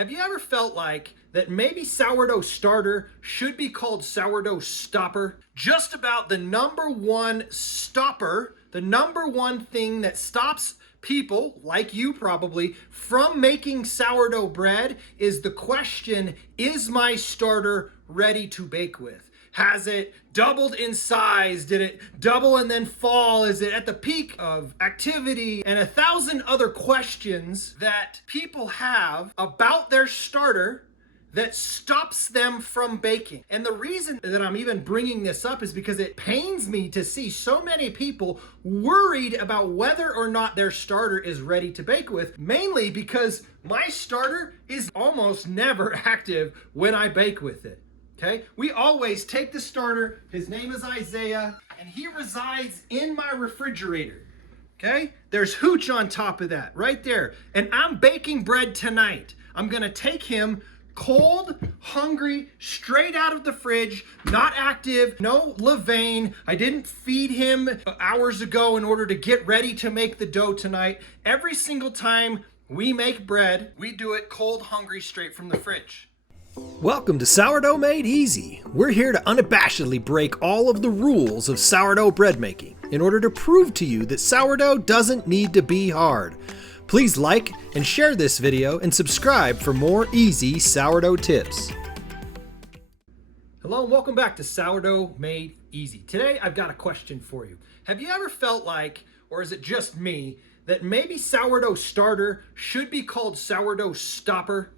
Have you ever felt like that maybe sourdough starter should be called sourdough stopper? Just about the number one stopper, the number one thing that stops people, like you probably, from making sourdough bread is the question, is my starter ready to bake with? Has it doubled in size? Did it double and then fall? Is it at the peak of activity? And 1,000 other questions that people have about their starter that stops them from baking. And the reason that I'm even bringing this up is because it pains me to see so many people worried about whether or not their starter is ready to bake with, mainly because my starter is almost never active when I bake with it. Okay, we always take the starter, his name is Isaiah, and he resides in my refrigerator. Okay, there's hooch on top of that, right there. And I'm baking bread tonight. I'm gonna take him cold, hungry, straight out of the fridge, not active, no levain. I didn't feed him hours ago in order to get ready to make the dough tonight. Every single time we make bread, we do it cold, hungry, straight from the fridge. Welcome to Sourdough Made Easy. We're here to unabashedly break all of the rules of sourdough bread making in order to prove to you that sourdough doesn't need to be hard. Please like and share this video and subscribe for more easy sourdough tips. Hello and welcome back to Sourdough Made Easy. Today I've got a question for you. Have you ever felt like, or is it just me, that maybe sourdough starter should be called sourdough stopper?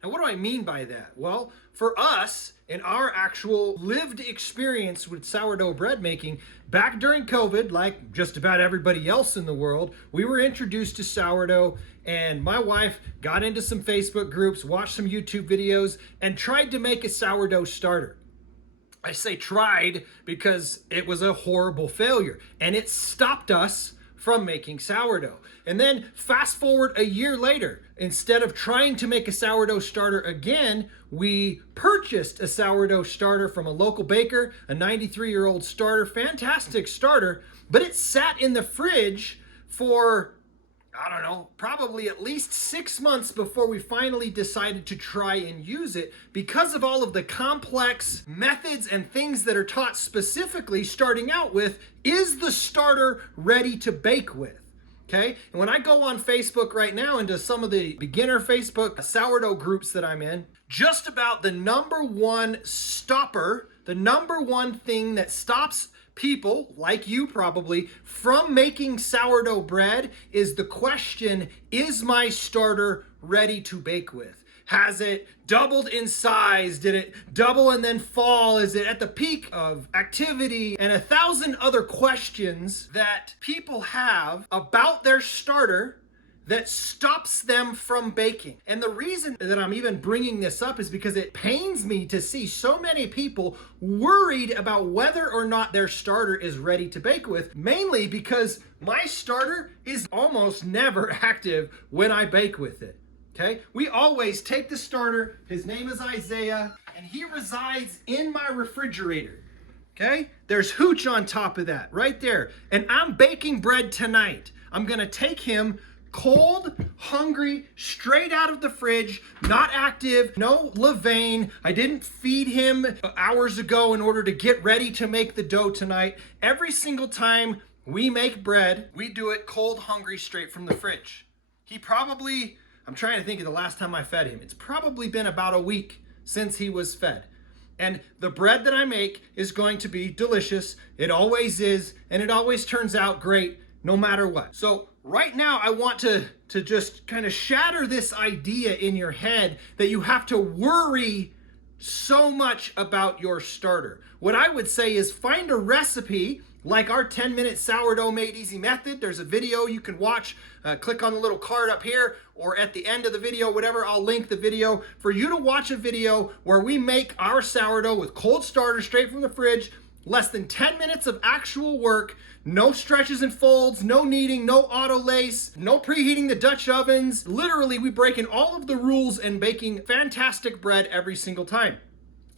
Now, what do I mean by that? Well, for us, in our actual lived experience with sourdough bread making, back during COVID, like just about everybody else in the world, we were introduced to sourdough, and my wife got into some Facebook groups, watched some YouTube videos, and tried to make a sourdough starter. I say tried because it was a horrible failure, and it stopped us from making sourdough. And then fast forward a year later, instead of trying to make a sourdough starter again, we purchased a sourdough starter from a local baker, a 93-year-old starter, fantastic starter, but it sat in the fridge for, I don't know, probably at least 6 months before we finally decided to try and use it because of all of the complex methods and things that are taught specifically starting out with, is the starter ready to bake with? Okay, and when I go on Facebook right now into some of the beginner Facebook sourdough groups that I'm in, just about the number one stopper, the number one thing that stops people, like you probably, from making sourdough bread is the question, is my starter ready to bake with? Has it doubled in size? Did it double and then fall? Is it at the peak of activity? And 1,000 other questions that people have about their starter that stops them from baking. And the reason that I'm even bringing this up is because it pains me to see so many people worried about whether or not their starter is ready to bake with, mainly because my starter is almost never active when I bake with it. Okay, we always take the starter, his name is Isaiah, and he resides in my refrigerator. Okay, there's hooch on top of that, right there. And I'm baking bread tonight. I'm gonna take him cold, hungry, straight out of the fridge, not active, no levain. I didn't feed him hours ago in order to get ready to make the dough tonight. Every single time we make bread, we do it cold, hungry, straight from the fridge. I'm trying to think of the last time I fed him. It's probably been about a week since he was fed. And the bread that I make is going to be delicious. It always is, and it always turns out great no matter what. So right now I want to just kind of shatter this idea in your head that you have to worry so much about your starter. What I would say is find a recipe like our 10-minute sourdough made easy method. There's a video you can watch. Click on the little card up here or at the end of the video, whatever, I'll link the video for you to watch a video where we make our sourdough with cold starter straight from the fridge, less than 10 minutes of actual work, no stretches and folds, no kneading, no auto lace, no preheating the Dutch ovens. Literally, we break in all of the rules and baking fantastic bread every single time.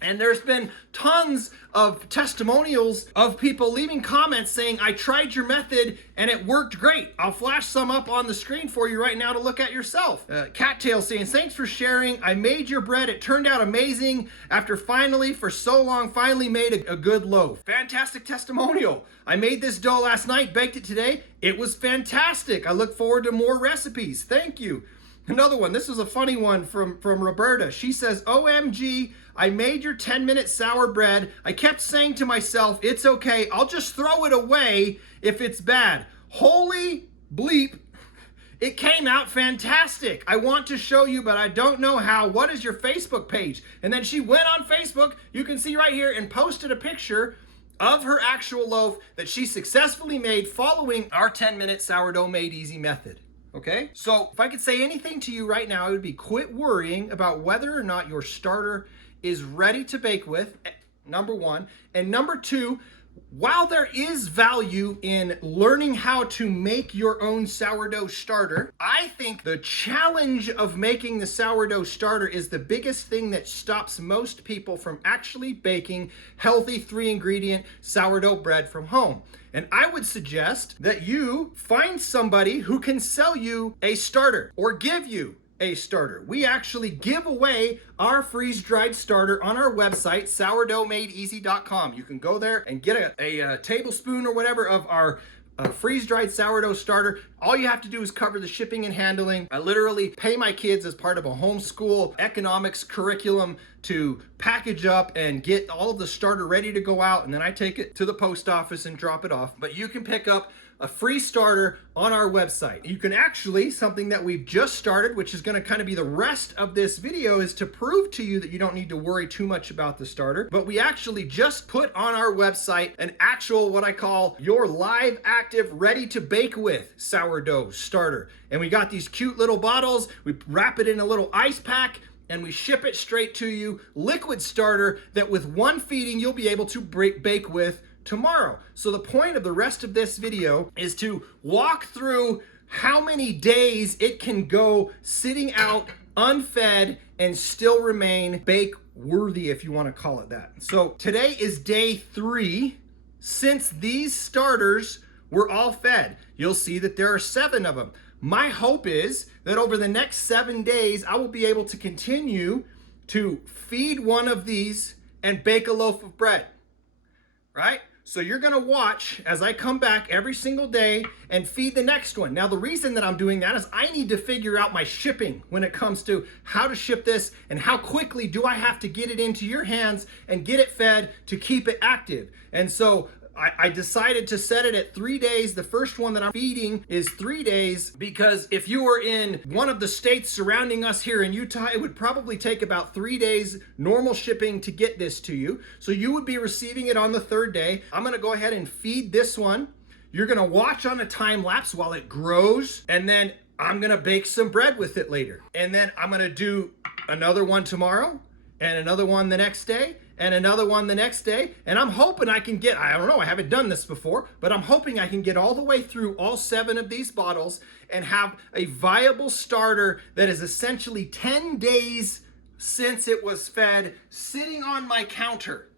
And there's been tons of testimonials of people leaving comments saying, I tried your method and it worked great. I'll flash some up on the screen for you right now to look at yourself. Cattail saying, thanks for sharing. I made your bread. It turned out amazing. After for so long, finally made a good loaf. Fantastic testimonial. I made this dough last night, baked it today. It was fantastic. I look forward to more recipes. Thank you. Another one, this was a funny one from Roberta. She says, OMG, I made your 10-minute sour bread. I kept saying to myself, it's okay, I'll just throw it away if it's bad. Holy bleep, it came out fantastic. I want to show you, but I don't know how. What is your Facebook page? And then she went on Facebook, you can see right here, and posted a picture of her actual loaf that she successfully made following our 10-minute sourdough made easy method. Okay, so if I could say anything to you right now, it would be quit worrying about whether or not your starter is ready to bake with, number one. And number two, while there is value in learning how to make your own sourdough starter, I think the challenge of making the sourdough starter is the biggest thing that stops most people from actually baking healthy 3-ingredient sourdough bread from home. And I would suggest that you find somebody who can sell you a starter or give you a starter. We actually give away our freeze-dried starter on our website, sourdoughmadeeasy.com. You can go there and get a tablespoon or whatever of our freeze-dried sourdough starter. All you have to do is cover the shipping and handling. I literally pay my kids as part of a homeschool economics curriculum to package up and get all of the starter ready to go out, and then I take it to the post office and drop it off. But you can pick up a free starter on our website. You can actually, something that we've just started, which is gonna kind of be the rest of this video, is to prove to you that you don't need to worry too much about the starter. But we actually just put on our website an actual, what I call your live, active, ready to bake with sourdough starter. And we got these cute little bottles. We wrap it in a little ice pack and we ship it straight to you. Liquid starter that with one feeding, you'll be able to bake with tomorrow. So the point of the rest of this video is to walk through how many days it can go sitting out unfed and still remain bake worthy, if you want to call it that. So today is day 3 since these starters were all fed. You'll see that there are 7 of them. My hope is that over the next 7 days, I will be able to continue to feed one of these and bake a loaf of bread, right? So you're gonna watch as I come back every single day and feed the next one. Now, the reason that I'm doing that is I need to figure out my shipping when it comes to how to ship this and how quickly do I have to get it into your hands and get it fed to keep it active. And so I decided to set it at 3 days. The first one that I'm feeding is 3 days because if you were in one of the states surrounding us here in Utah, it would probably take about 3 days normal shipping to get this to you. So you would be receiving it on the 3rd day. I'm gonna go ahead and feed this one. You're gonna watch on a time lapse while it grows, and then I'm gonna bake some bread with it later. And then I'm gonna do another one tomorrow and another one the next day and another one the next day. And I'm hoping I can get, I don't know, I haven't done this before, but I'm hoping I can get all the way through all 7 of these bottles and have a viable starter that is essentially 10 days since it was fed sitting on my counter.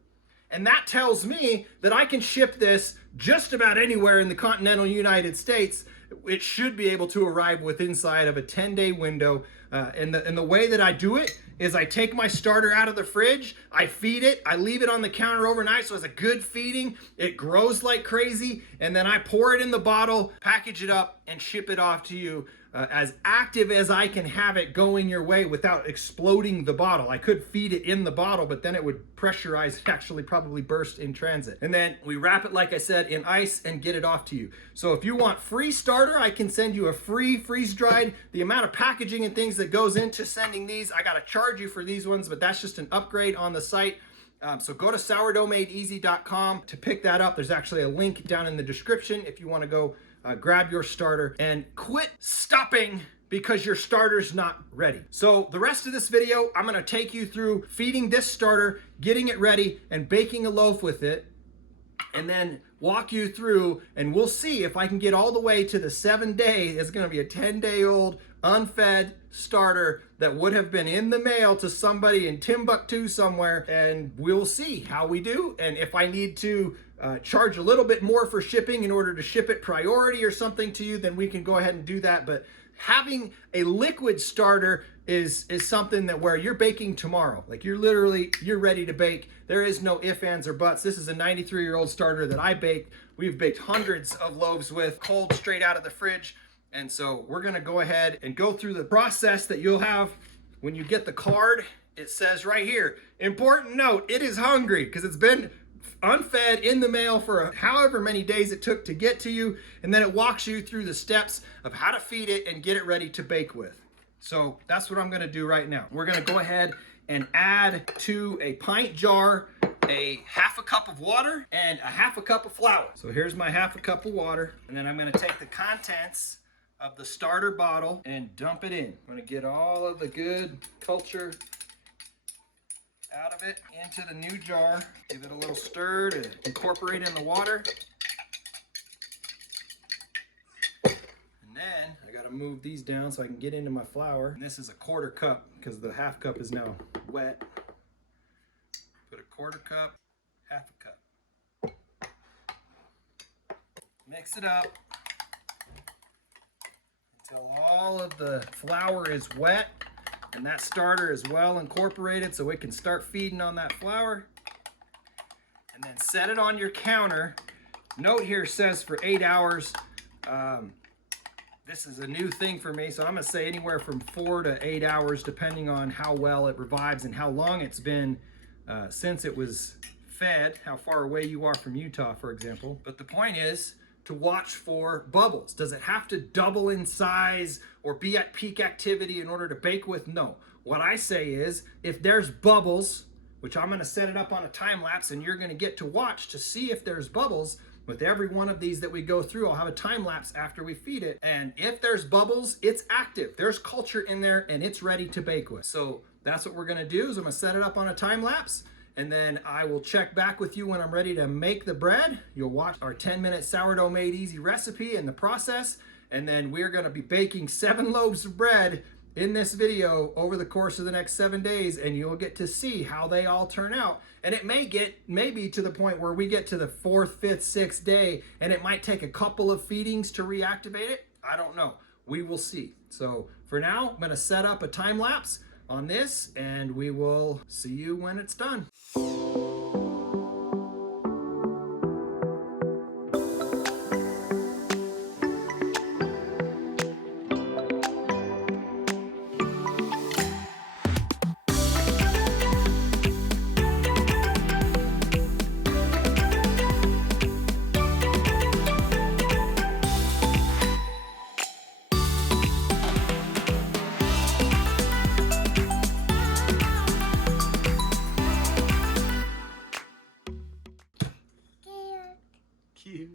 And that tells me that I can ship this just about anywhere in the continental United States. It should be able to arrive within inside of a 10-day window. And the way that I do it is I take my starter out of the fridge, I feed it, I leave it on the counter overnight so it's a good feeding, it grows like crazy, and then I pour it in the bottle, package it up, and ship it off to you as active as I can have it going your way without exploding the bottle. I could feed it in the bottle, but then it would pressurize, actually probably burst in transit. And then we wrap it, like I said, in ice and get it off to you. So if you want free starter, I can send you a free freeze-dried. The amount of packaging and things that goes into sending these, I gotta charge you for these ones, but that's just an upgrade on the site. So go to sourdoughmadeeasy.com to pick that up. There's actually a link down in the description if you wanna go grab your starter and quit stopping because your starter's not ready. So the rest of this video, I'm gonna take you through feeding this starter, getting it ready, and baking a loaf with it. And then walk you through, and we'll see if I can get all the way to the 7-day. It's going to be a 10-day-old unfed starter that would have been in the mail to somebody in Timbuktu somewhere, and we'll see how we do. And if I need to charge a little bit more for shipping in order to ship it priority or something to you, then we can go ahead and do that. But having a liquid starter is something that where you're baking tomorrow, like you're ready to bake. There is no ifs, ands, or buts. This is a 93-year-old starter that I baked. We've baked hundreds of loaves with, cold straight out of the fridge. And so we're gonna go ahead and go through the process that you'll have when you get the card. It says right here, important note, it is hungry, because it's been unfed in the mail for however many days it took to get to you. And then it walks you through the steps of how to feed it and get it ready to bake with. So that's what I'm gonna do right now. We're gonna go ahead and add to a pint jar a half a cup of water and a half a cup of flour. So here's my half a cup of water, and then I'm gonna take the contents of the starter bottle and dump it in. I'm gonna get all of the good culture out of it into the new jar. Give it a little stir to incorporate in the water. And then I gotta move these down so I can get into my flour. And this is a 1/4 cup because the half cup is now wet. Put a 1/4 cup, half a cup. Mix it up until all of the flour is wet and that starter is well incorporated so it can start feeding on that flour. And then set it on your counter. Note here says for 8 hours. This is a new thing for me, so I'm gonna say anywhere from 4 to 8 hours depending on how well it revives and how long it's been since it was fed, how far away you are from Utah, for example. But the point is to watch for bubbles. Does it have to double in size or be at peak activity in order to bake with? No. What I say is, if there's bubbles, which I'm gonna set it up on a time lapse and you're gonna get to watch to see if there's bubbles. With every one of these that we go through, I'll have a time lapse after we feed it. And if there's bubbles, it's active. There's culture in there and it's ready to bake with. So that's what we're gonna do, is I'm gonna set it up on a time lapse, and then I will check back with you when I'm ready to make the bread. You'll watch our 10-minute sourdough made easy recipe and the process. And then we're gonna be baking 7 loaves of bread in this video over the course of the next 7 days, and you'll get to see how they all turn out. And it may get maybe to the point where we get to the 4th, 5th, 6th day, and it might take a couple of feedings to reactivate it. I don't know. We will see. So for now, I'm gonna set up a time lapse on this, and we will see you when it's done.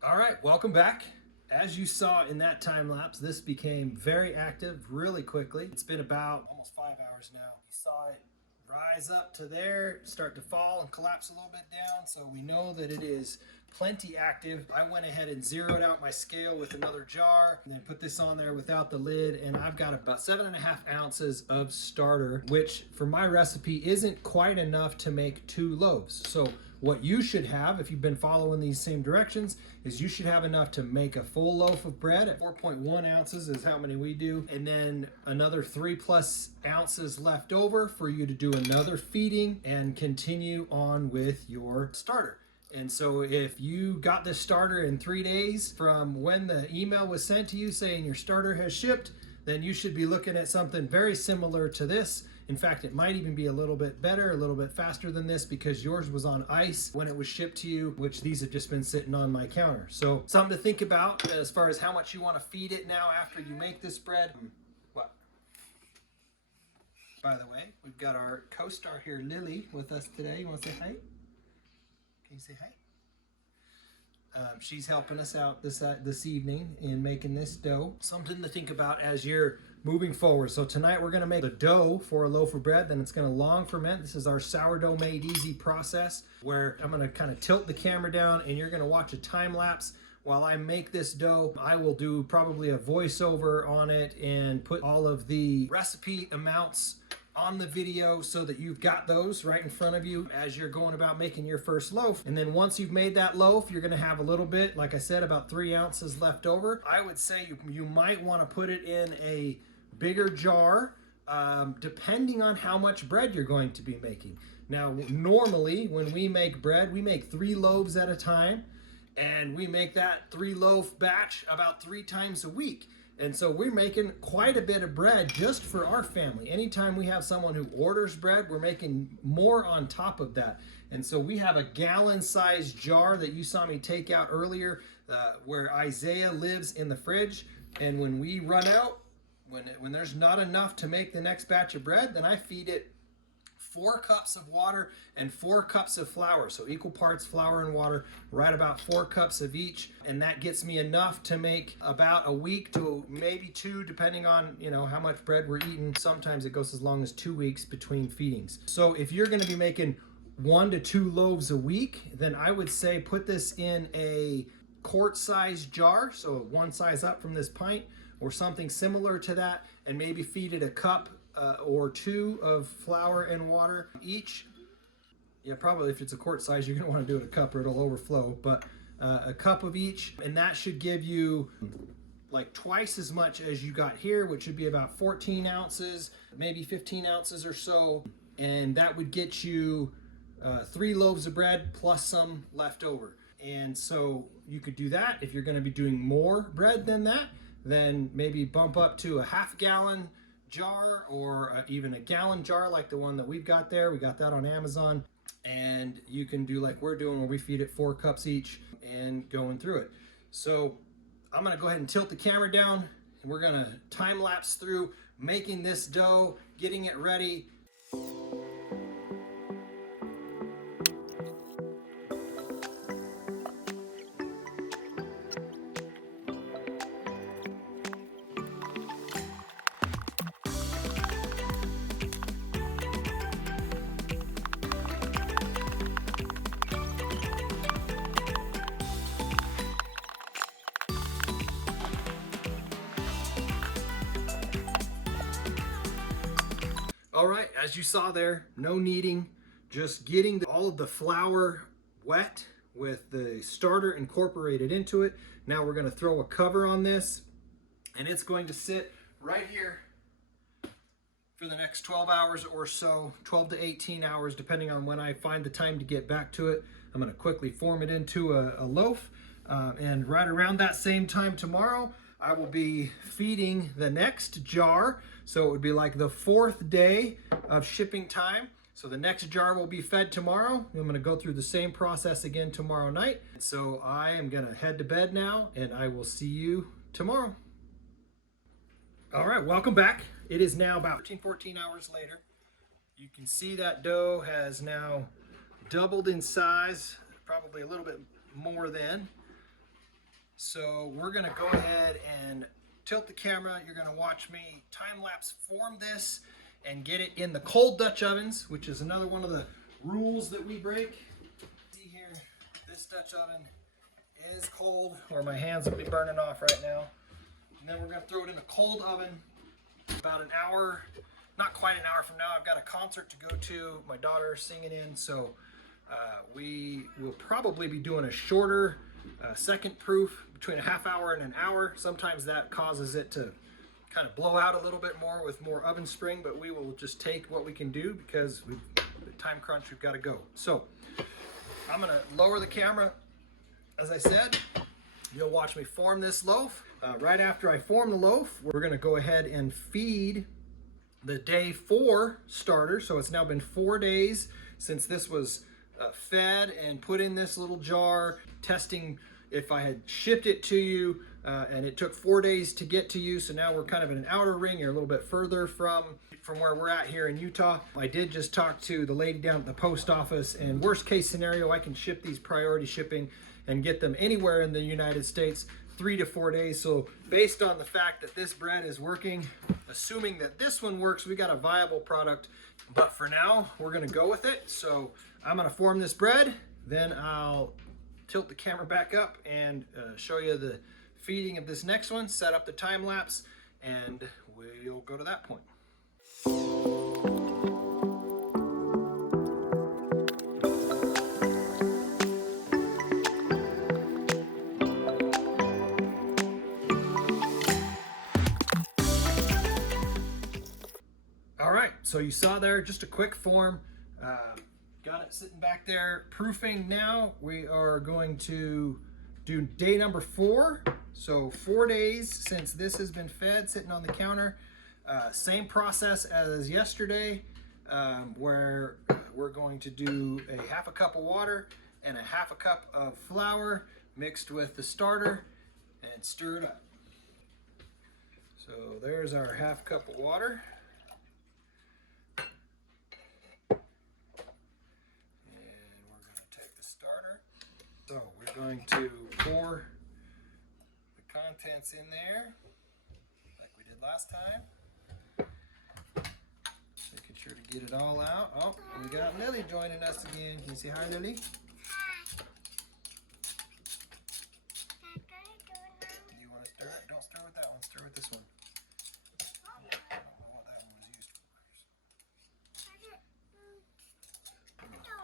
All right, welcome back. As you saw in that time lapse, this became very active really quickly. It's been about almost 5 hours now. You saw it rise up to there, start to fall and collapse a little bit down. So we know that it is plenty active. I went ahead and zeroed out my scale with another jar and then put this on there without the lid. And I've got about 7.5 ounces of starter, which for my recipe isn't quite enough to make 2 loaves. So what you should have, if you've been following these same directions, is you should have enough to make a full loaf of bread at 4.1 ounces is how many we do. And then another 3+ ounces left over for you to do another feeding and continue on with your starter. And so if you got this starter in 3 days from when the email was sent to you saying your starter has shipped, then you should be looking at something very similar to this. In fact, it might even be a little bit better, a little bit faster than this, because yours was on ice when it was shipped to you, which these have just been sitting on my counter. So something to think about as far as how much you want to feed it now after you make this bread. What? By the way, we've got our co-star here, Lily, with us today. You want to say hi? Can you say hi? She's helping us out this evening in making this dough. Something to think about as you're moving forward. So tonight we're gonna make the dough for a loaf of bread, then it's gonna long ferment. This is our sourdough made easy process where I'm gonna kind of tilt the camera down and you're gonna watch a time lapse while I make this dough. I will do probably a voiceover on it and put all of the recipe amounts on the video so that you've got those right in front of you as you're going about making your first loaf. And then once you've made that loaf, you're gonna have a little bit, like I said, about 3 ounces left over. I would say you might wanna put it in a bigger jar, depending on how much bread you're going to be making. Now, normally when we make bread, we make 3 loaves at a time, and we make that 3 loaf batch about 3 times a week. And so we're making quite a bit of bread just for our family. Anytime we have someone who orders bread, we're making more on top of that. And so we have a gallon-sized jar that you saw me take out earlier, where Isaiah lives in the fridge. And when we run out, when there's not enough to make the next batch of bread, then I feed it 4 cups of water and 4 cups of flour. So equal parts flour and water, right about 4 cups of each. And that gets me enough to make about a week to maybe 2, depending on, you know, how much bread we're eating. Sometimes it goes as long as 2 weeks between feedings. So if you're gonna be making 1 to 2 loaves a week, then I would say put this in a quart-sized jar, so 1 size up from this pint, or something similar to that, and maybe feed it a cup or 2 of flour and water each. Yeah, probably if it's a quart size, you're gonna wanna do it a cup or it'll overflow, but a cup of each, and that should give you like twice as much as you got here, which would be about 14 ounces, maybe 15 ounces or so, and that would get you 3 loaves of bread plus some left over. And so you could do that. If you're gonna be doing more bread than that, then maybe bump up to a half-gallon jar or even a gallon jar like the one that we've got there. We got that on Amazon. And you can do like we're doing where we feed it 4 cups each and going through it. So I'm gonna go ahead and tilt the camera down and we're gonna time lapse through making this dough, getting it ready. All right, as you saw there, no kneading, just getting all of the flour wet with the starter incorporated into it. Now we're gonna throw a cover on this and it's going to sit right here for the next 12 hours or so, 12 to 18 hours, depending on when I find the time to get back to it. I'm gonna quickly form it into a loaf, and right around that same time tomorrow, I will be feeding the next jar. So it would be like the 4th day of shipping time. So the next jar will be fed tomorrow. I'm gonna go through the same process again tomorrow night. So I am gonna head to bed now and I will see you tomorrow. All right, welcome back. It is now about 14 hours later. You can see that dough has now doubled in size, probably a little bit more than. So we're gonna go ahead and tilt the camera. You're gonna watch me time lapse form this and get it in the cold Dutch ovens, which is another one of the rules that we break. See here, this Dutch oven is cold, or my hands will be burning off right now. And then we're gonna throw it in a cold oven about an hour, not quite an hour from now. I've got a concert to go to, my daughter's singing in, so we will probably be doing a shorter second proof, between a half hour and an hour. Sometimes that causes it to kind of blow out a little bit more with more oven spring, but we will just take what we can do because we've the time crunch, we've got to go. So I'm gonna lower the camera. As I said, you'll watch me form this loaf. Right after I form the loaf, we're gonna go ahead and feed the day 4 starter. So it's now been 4 days since this was fed and put in this little jar, testing if I had shipped it to you, and it took 4 days to get to you. So now we're kind of in an outer ring. You're a little bit further from where we're at here in Utah. I did just talk to the lady down at the post office, and worst case scenario, I can ship these priority shipping and get them anywhere in the United States 3 to 4 days. So based on the fact that this bread is working, assuming that this one works, we got a viable product. But for now, we're gonna go with it. So I'm gonna form this bread, then I'll tilt the camera back up and show you the feeding of this next one, set up the time lapse, and we'll go to that point. All right, so you saw there just a quick form. Got it sitting back there proofing now. We are going to do day number 4. So 4 days since this has been fed, sitting on the counter. Same process as yesterday, where we're going to do a half a cup of water and a half a cup of flour mixed with the starter and stir it up. So there's our half cup of water. So we're going to pour the contents in there like we did last time. Making sure to get it all out. Oh, we got Lily joining us again. Can you say hi, Lily? Do you want to stir it? Don't stir with that one. Stir with this one. I don't know what that one was used for.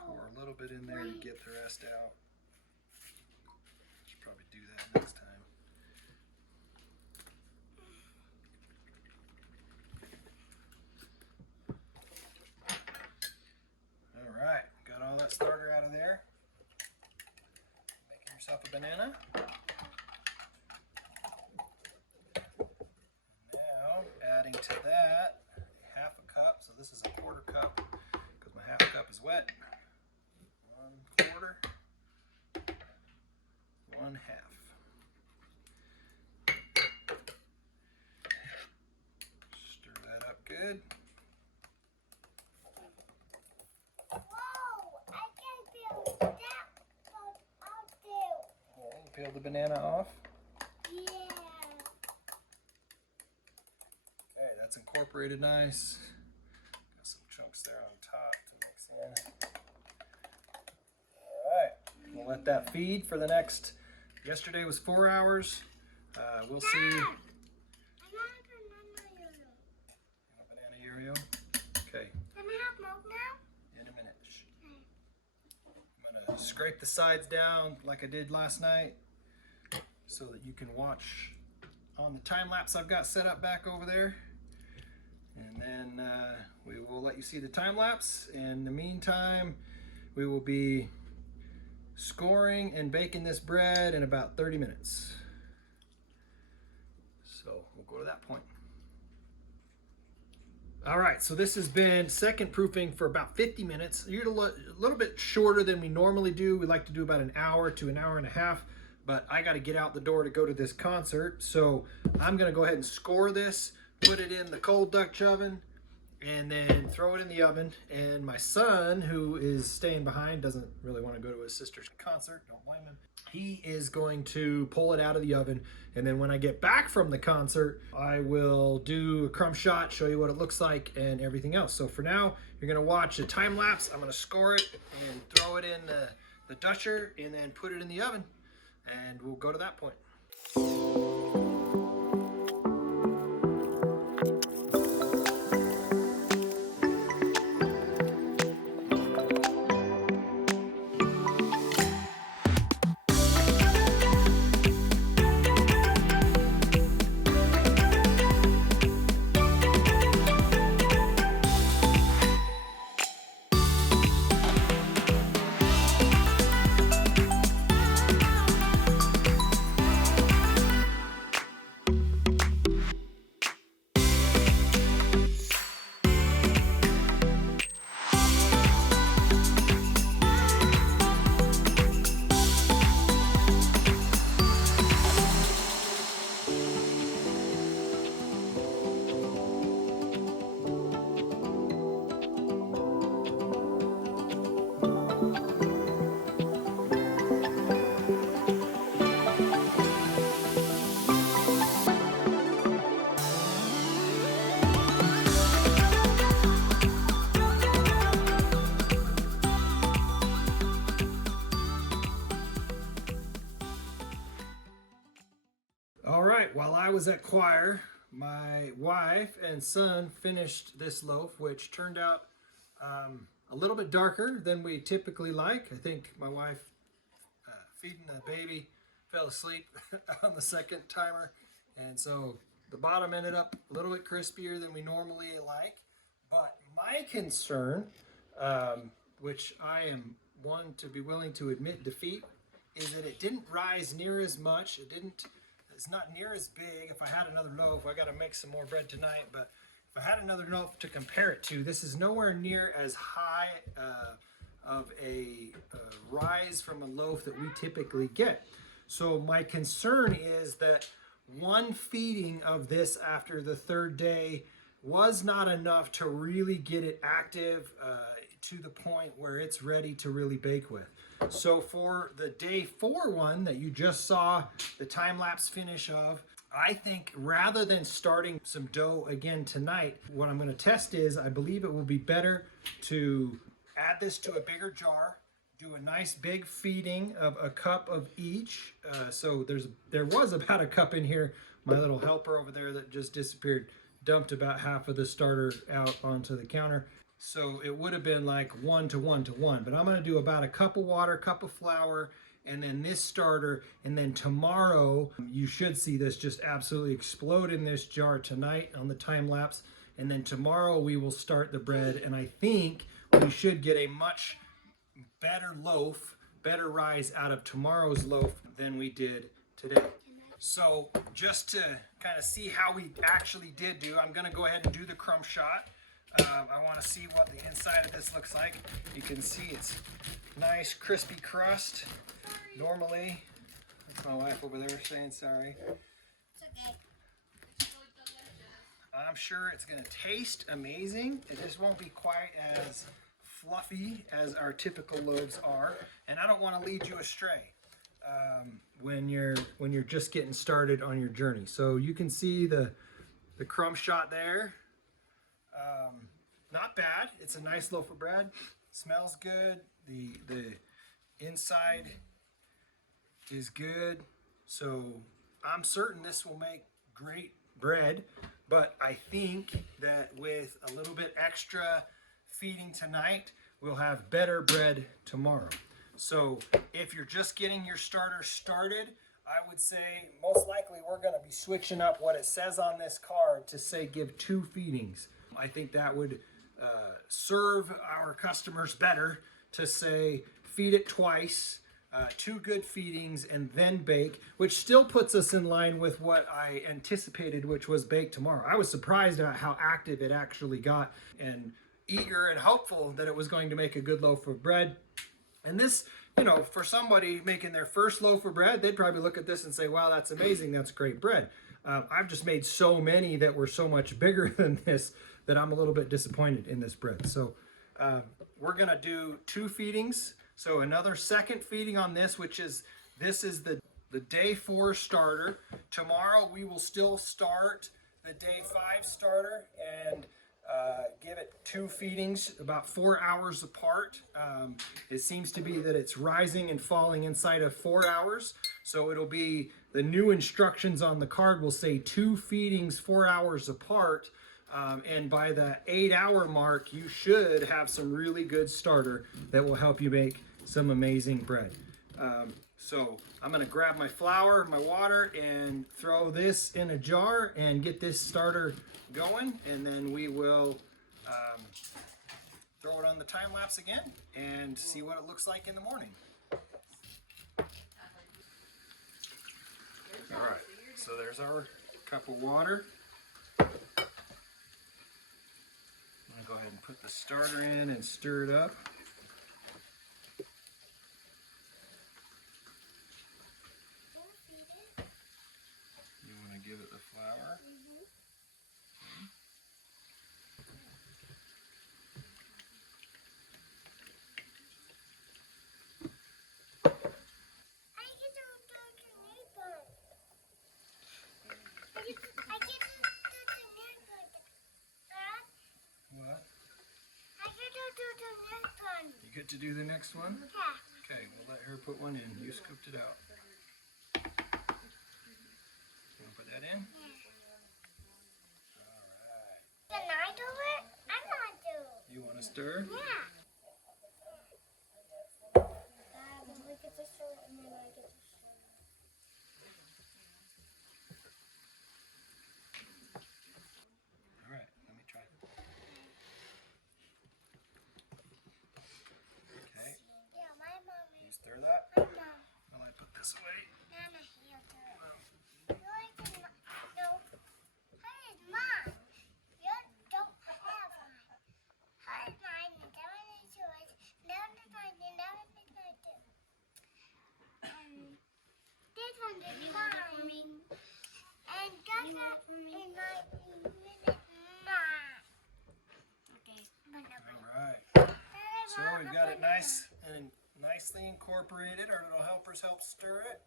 Pour a little bit in there to get the rest out. Probably do that next time. All right, got all that starter out of there. Making yourself a banana. Now, adding to that half a cup. So this is a quarter cup because my half cup is wet. 1/4. 1/2. Stir that up good. Whoa, I can peel that out too. Oh, peel the banana off. Yeah. Okay, that's incorporated nice. Got some chunks there on top to mix in. All right, we'll let that feed for the next. Yesterday was 4 hours. We'll see. I want A banana Oreo. Okay. Can I have milk now? In a minute. I'm gonna scrape the sides down like I did last night, so that you can watch on the time lapse I've got set up back over there. And then we will let you see the time lapse. In the meantime, we will be scoring and baking this bread in about 30 minutes. So we'll go to that point. All right, so this has been second proofing for about 50 minutes. You're a little bit shorter than we normally do. We like to do about an hour to an hour and a half, but I got to get out the door to go to this concert. So I'm going to go ahead and score this, put it in the cold Dutch oven, and then throw it in the oven. And my son, who is staying behind, doesn't really want to go to his sister's concert. Don't blame him. He is going to pull it out of the oven. And then when I get back from the concert, I will do a crumb shot, show you what it looks like and everything else. So for now, you're going to watch a time lapse. I'm going to score it and throw it in the Dutcher and then put it in the oven. And we'll go to that point. right, while I was at choir, my wife and son finished this loaf, which turned out a little bit darker than we typically like. I think my wife feeding the baby fell asleep on the second timer, and so the bottom ended up a little bit crispier than we normally like. But my concern, which I am one to be willing to admit defeat, is that it didn't rise near as much. It's not near as big. If I had another loaf, I got to make some more bread tonight, but if I had another loaf to compare it to, this is nowhere near as high of a rise from a loaf that we typically get. So my concern is that one feeding of this after the third day was not enough to really get it active to the point where it's ready to really bake with. So for the day 4 one that you just saw the time-lapse finish of, I think rather than starting some dough again tonight, what I'm going to test is, I believe it will be better to add this to a bigger jar, do a nice big feeding of a cup of each. So there was about a cup in here. My little helper over there that just disappeared dumped about half of the starter out onto the counter. So it would have been like 1 to 1 to 1, but I'm going to do about a cup of water, cup of flour, and then this starter. And then tomorrow you should see this just absolutely explode in this jar tonight on the time lapse. And then tomorrow we will start the bread, and I think we should get a much better loaf, better rise out of tomorrow's loaf than we did today. So just to kind of see how we actually did do, I'm going to go ahead and do the crumb shot. I want to see what the inside of this looks like. You can see it's nice crispy crust. Normally, that's my wife over there saying sorry. It's okay. I'm sure it's going to taste amazing. It just won't be quite as fluffy as our typical loaves are, and I don't want to lead you astray when you're just getting started on your journey. So you can see the crumb shot there. Not bad. It's a nice loaf of bread. Smells good. The inside is good. So I'm certain this will make great bread, but I think that with a little bit extra feeding tonight, we'll have better bread tomorrow. So if you're just getting your starter started, I would say most likely we're going to be switching up what it says on this card to say give 2 feedings. I think that would serve our customers better to say feed it twice, 2 good feedings, and then bake, which still puts us in line with what I anticipated, which was bake tomorrow. I was surprised at how active it actually got, and eager and hopeful that it was going to make a good loaf of bread. And this, you know, for somebody making their first loaf of bread, they'd probably look at this and say, wow, that's amazing, that's great bread. I've just made so many that were so much bigger than this that I'm a little bit disappointed in this bread. So we're gonna do 2 feedings. So another second feeding on this, this is the day 4 starter. Tomorrow we will still start the day 5 starter and give it 2 feedings about 4 hours apart. It seems to be that it's rising and falling inside of 4 hours. So it'll be, the new instructions on the card will say 2 feedings 4 hours apart. And by the 8-hour mark, you should have some really good starter that will help you make some amazing bread. So I'm going to grab my flour, my water, and throw this in a jar and get this starter going. And then we will throw it on the time lapse again and see what it looks like in the morning. All right, so there's our cup of water. I'm going to go ahead and put the starter in and stir it up. You want to give it the flour. What? You get to do the next one? Yeah. Okay, we'll let her put one in. You scooped it out. You want to put that in? Can I do it? I want to. You want to stir? Yeah. When we get to stir it and then I get to stir it. All right, let me try. Okay, Yeah, my mommy. you stir that. My mom. While I put this away. Nana, he'll do it. No. Hey, Mom. You don't have one. Hide mine and down is yours. Down is mine and down is mine too. This one is mine. And that's not in my minute. Okay. All right. So we've got it nice and nicely incorporated. Our little helpers help stir it.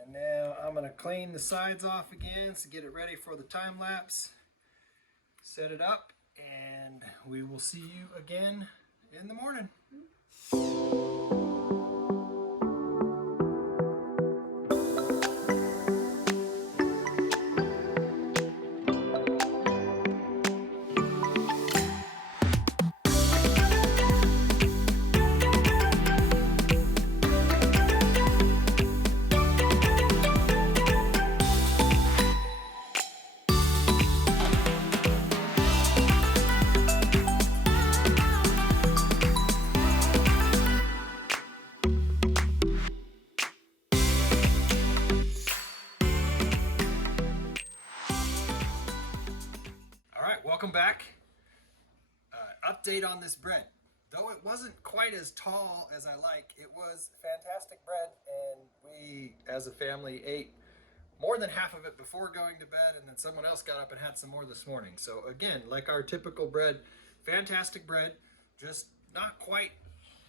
And now I'm going to clean the sides off again to get it ready for the time lapse. Set it up and we will see you again in the morning. Welcome back. Update on this bread. Though it wasn't quite as tall as I like, it was fantastic bread, and we as a family ate more than half of it before going to bed, and then someone else got up and had some more this morning. So again, like our typical bread, fantastic bread, just not quite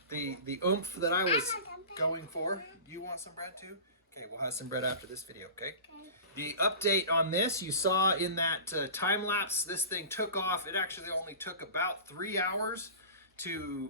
the oomph that I was going for. You want some bread too? Okay, we'll have some bread after this video, okay? The update on this, you saw in that time lapse, this thing took off. It actually only took about 3 hours to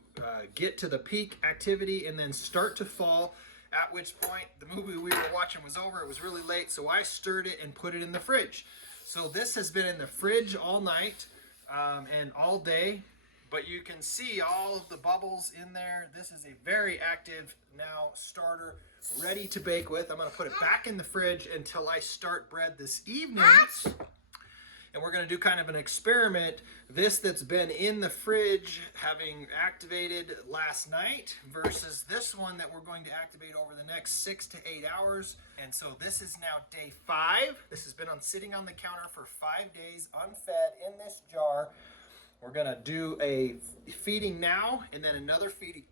get to the peak activity and then start to fall, at which point the movie we were watching was over. It was really late, so I stirred it and put it in the fridge. So this has been in the fridge all night and all day, but you can see all of the bubbles in there. This is a very active now starter, ready to bake with. I'm going to put it back in the fridge until I start bread this evening. And we're going to do kind of an experiment. This that's been in the fridge having activated last night versus this one that we're going to activate over the next 6 to 8 hours. And so this is now day 5. This has been sitting on the counter for 5 days, unfed in this jar. We're going to do a feeding now and then another feeding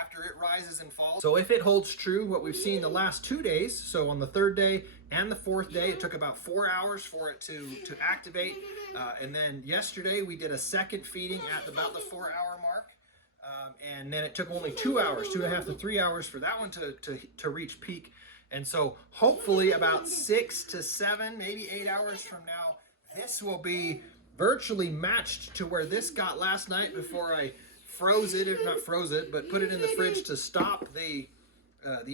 after it rises and falls. So if it holds true what we've seen the last 2 days, so on the 3rd day and the 4th day, it took about 4 hours for it to activate. And then yesterday we did a second feeding at about the 4-hour mark. And then it took only 2 hours, 2.5 to 3 hours for that one to reach peak. And so hopefully about 6 to 7, maybe 8 hours from now, this will be virtually matched to where this got last night before I froze it, if not froze it, but put it in the fridge to stop the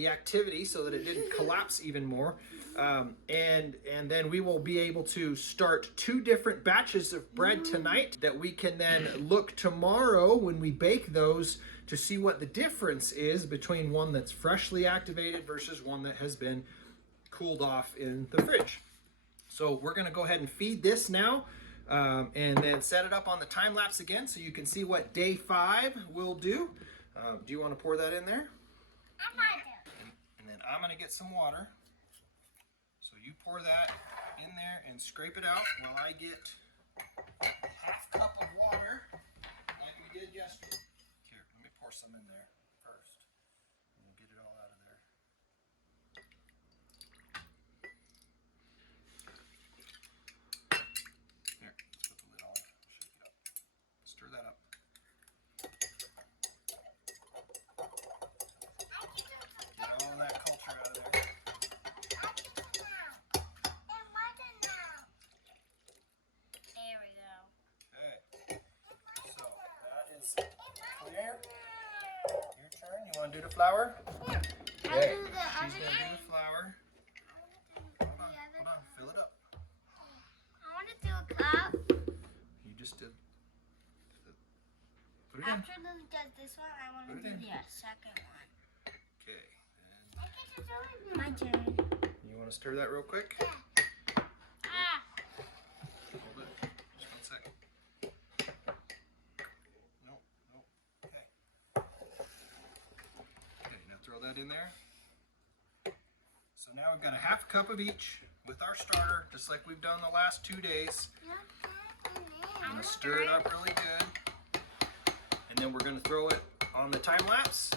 activity so that it didn't collapse even more. And then we will be able to start 2 different batches of bread tonight that we can then look tomorrow when we bake those to see what the difference is between one that's freshly activated versus one that has been cooled off in the fridge. So we're going to go ahead and feed this now. And then set it up on the time lapse again so you can see what day 5 will do. Do you want to pour that in there? I might do. And then I'm going to get some water. So you pour that in there and scrape it out while I get a half cup of water like we did yesterday. Here, let me pour some in there first. And we'll get it all out of there. There, let's put the lid on, shake it up. Stir that up. Get all that culture out of there. There we go. Okay, so that is clear. Your turn. You want to do the flour? Yeah. Okay, I'll do the she's other going to do thing. the flour. Hold on, fill it up. cup. You just did. Put it in. After Luke does this one, I want to Put it do in. the second one. Okay. I get to do it. My turn. You want to stir that real quick? Yeah. Ah. Hold it. Just 1 second. Nope. Okay. Okay, now throw that in there. So now we've got a half cup of each with our starter, just like we've done the last 2 days. I'm going to stir it up really good. And then we're going to throw it on the time lapse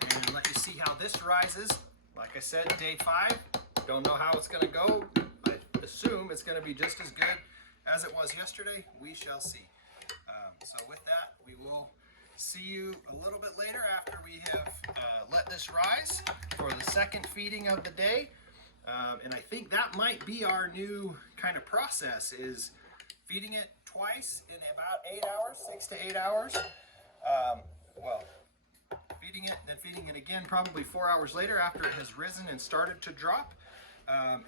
and let you see how this rises. Like I said, day 5. Don't know how it's going to go. I assume it's going to be just as good as it was yesterday. We shall see. So with that, we will see you a little bit later after we have let this rise for the second feeding of the day. And I think that might be our new kind of process, is feeding it twice in about 8 hours, 6 to 8 hours. Well, feeding it, then feeding it again probably 4 hours later after it has risen and started to drop.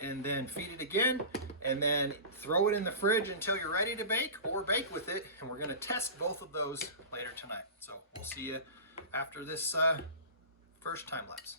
And then feed it again, and then throw it in the fridge until you're ready to bake, or bake with it. And we're going to test both of those later tonight. So we'll see you after this first time lapse.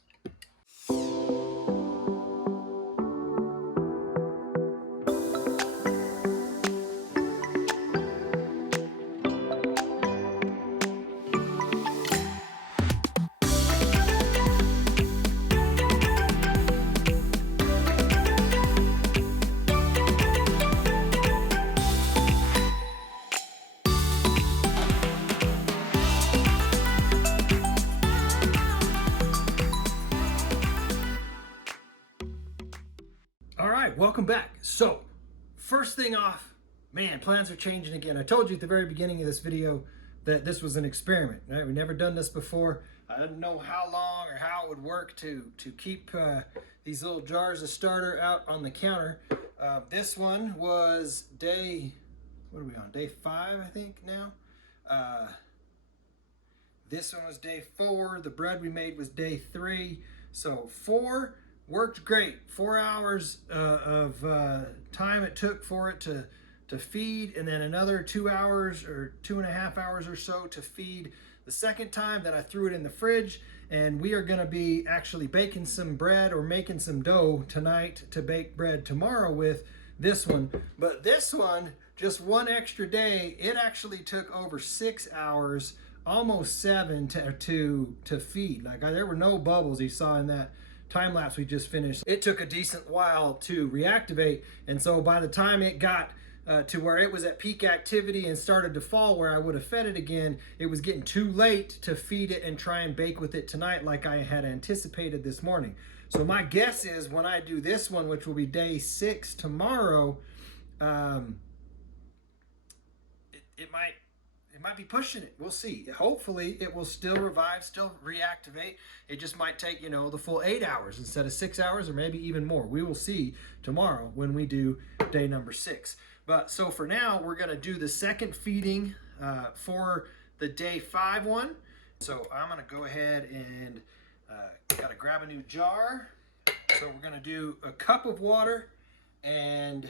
All right, welcome back. So, first thing off, man, plans are changing again. I told you at the very beginning of this video that this was an experiment, right? We've never done this before. I didn't know how long or how it would work to keep these little jars of starter out on the counter. This one was day, what are we on? Day 5, I think now. This one was day 4. The bread we made was day 3. So 4 worked great. 4 hours of time it took for it to feed, and then another 2 hours or 2.5 hours or so to feed the second time. Then I threw it in the fridge, and we are going to be actually baking some bread or making some dough tonight to bake bread tomorrow with this one. But this one, just one extra day, it actually took over 6 hours, almost 7 to feed. Like there were no bubbles you saw in that time lapse we just finished. It took a decent while to reactivate, and so by the time it got to where it was at peak activity and started to fall where I would have fed it again, it was getting too late to feed it and try and bake with it tonight like I had anticipated this morning. So my guess is when I do this one, which will be day 6 tomorrow, it might be pushing it. We'll see. Hopefully it will still revive, still reactivate. It just might take, the full 8 hours instead of 6 hours, or maybe even more. We will see tomorrow when we do day number 6. But so for now, we're going to do the second feeding for the day 5 one. So I'm going to go ahead and got to grab a new jar. So we're going to do a cup of water and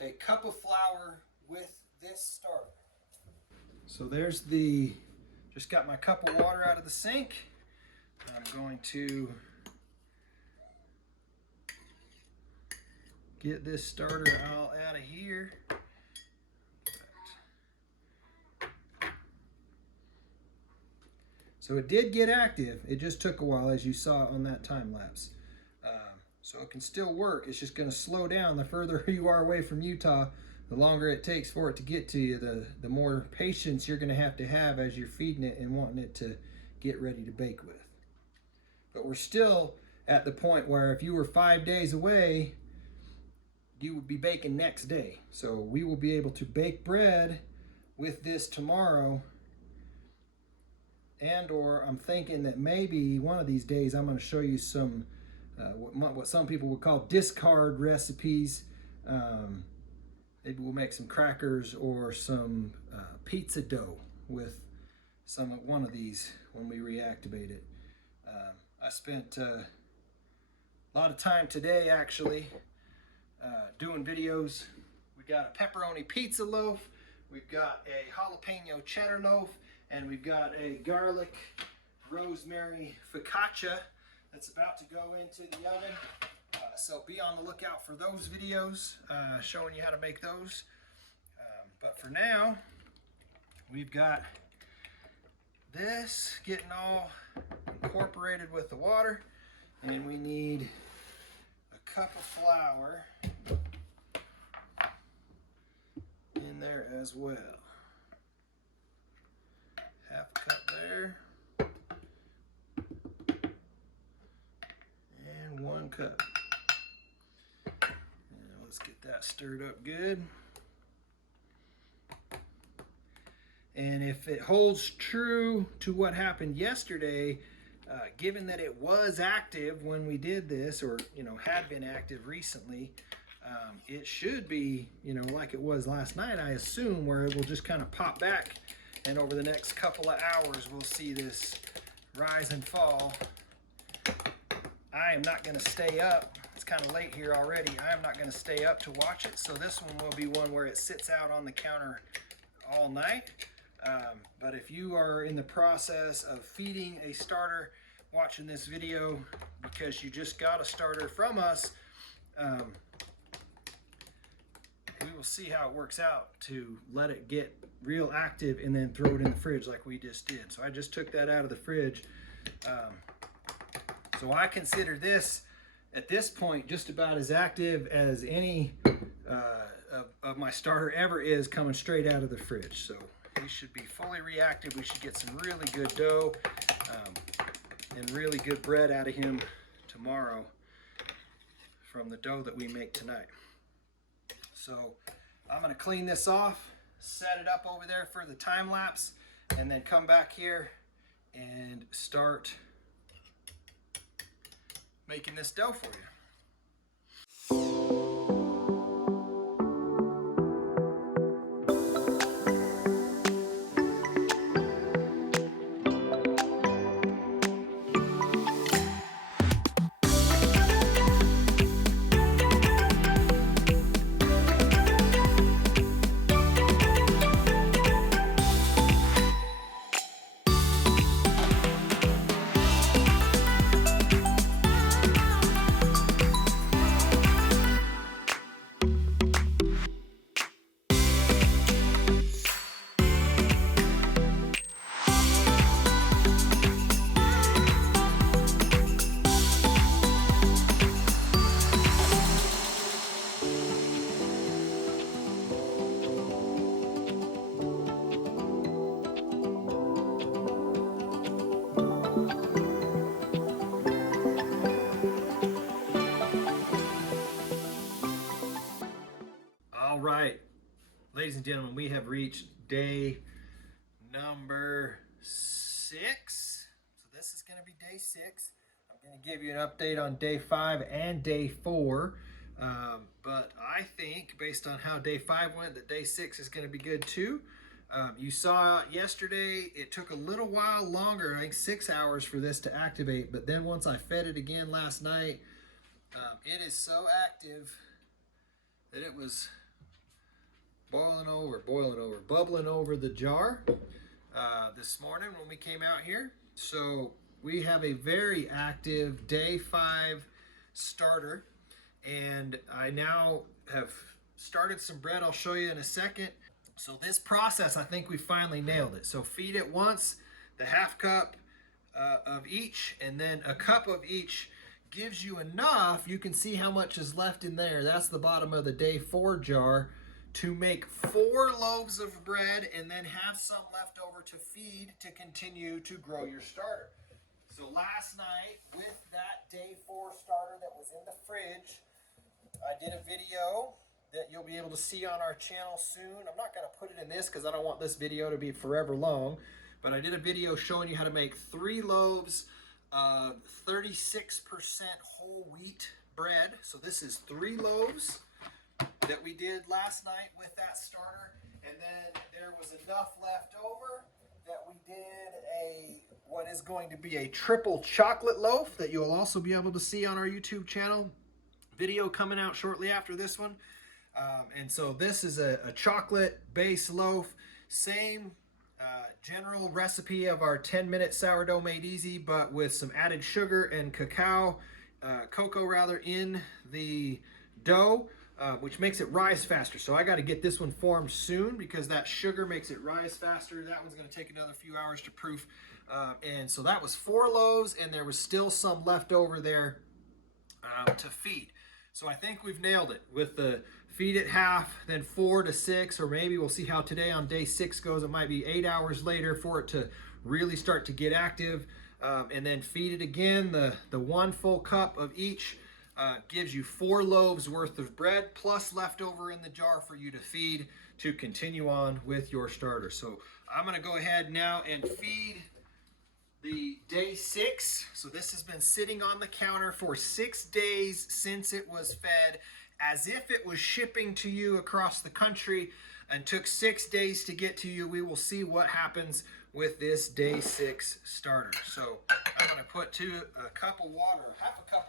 a cup of flour with this starter. So there's just got my cup of water out of the sink. I'm going to get this starter all out of here. So it did get active. It just took a while, as you saw on that time lapse. So it can still work. It's just going to slow down. The further you are away from Utah, the longer it takes for it to get to you, the more patience you're going to have as you're feeding it and wanting it to get ready to bake with. But we're still at the point where if you were 5 days away, you would be baking next day. So we will be able to bake bread with this tomorrow. And or I'm thinking that maybe one of these days I'm going to show you some what some people would call discard recipes. Maybe we'll make some crackers or some pizza dough with one of these when we reactivate it. I spent a lot of time today actually doing videos. We got a pepperoni pizza loaf, we've got a jalapeno cheddar loaf, and we've got a garlic rosemary focaccia that's about to go into the oven. So be on the lookout for those videos showing you how to make those. But for now, we've got this getting all incorporated with the water, and we need a cup of flour in there as well. Half a cup there, and 1 cup. Now let's get that stirred up good. And if it holds true to what happened yesterday, given that it was active when we did this, or had been active recently, it should be like it was last night, I assume, where it will just kind of pop back, and over the next couple of hours we'll see this rise and fall. I am not going to stay up. It's kind of late here already. I am not going to stay up to watch it, so this one will be one where it sits out on the counter all night. But if you are in the process of feeding a starter, watching this video because you just got a starter from us, we will see how it works out to let it get real active and then throw it in the fridge like we just did. So I just took that out of the fridge. So I consider this at this point just about as active as any of my starter ever is coming straight out of the fridge. So we should be fully reactive. We should get some really good dough and really good bread out of him tomorrow from the dough that we make tonight. So I'm going to clean this off, set it up over there for the time lapse, and then come back here and start making this dough for you. All right, ladies and gentlemen, we have reached day number 6. So this is going to be day 6. I'm going to give you an update on day 5 and day 4. But I think, based on how day 5 went, that day 6 is going to be good too. You saw yesterday, it took a little while longer, I think 6 hours for this to activate. But then once I fed it again last night, it is so active that it was bubbling over the jar this morning when we came out here. So we have a very active day 5 starter, and I now have started some bread. I'll show you in a second. So this process, I think we finally nailed it. So feed it once, the half cup of each, and then a cup of each gives you enough. You can see how much is left in there. That's the bottom of the day 4 jar, to make 4 loaves of bread and then have some left over to feed to continue to grow your starter. So last night, with that day 4 starter that was in the fridge, I did a video that you'll be able to see on our channel soon. I'm not going to put it in this because I don't want this video to be forever long, but I did a video showing you how to make 3 loaves of 36% whole wheat bread. So this is 3 loaves that we did last night with that starter, and then there was enough left over that we did what is going to be a triple chocolate loaf that you'll also be able to see on our YouTube channel. Video coming out shortly after this one. And so this is a chocolate base loaf, same general recipe of our 10-minute sourdough made easy, but with some added sugar and cocoa rather, in the dough, which makes it rise faster. So I got to get this one formed soon because that sugar makes it rise faster. That one's going to take another few hours to proof. And so that was 4 loaves, and there was still some left over there to feed. So I think we've nailed it with the feed it half, then 4 to 6, or maybe we'll see how today on day 6 goes. It might be 8 hours later for it to really start to get active. And then feed it again. The 1 full cup of each gives you 4 loaves worth of bread plus leftover in the jar for you to feed to continue on with your starter. So I'm going to go ahead now and feed the day 6. So this has been sitting on the counter for 6 days since it was fed, as if it was shipping to you across the country and took 6 days to get to you. We will see what happens with this day 6 starter. So I'm going to put half a cup of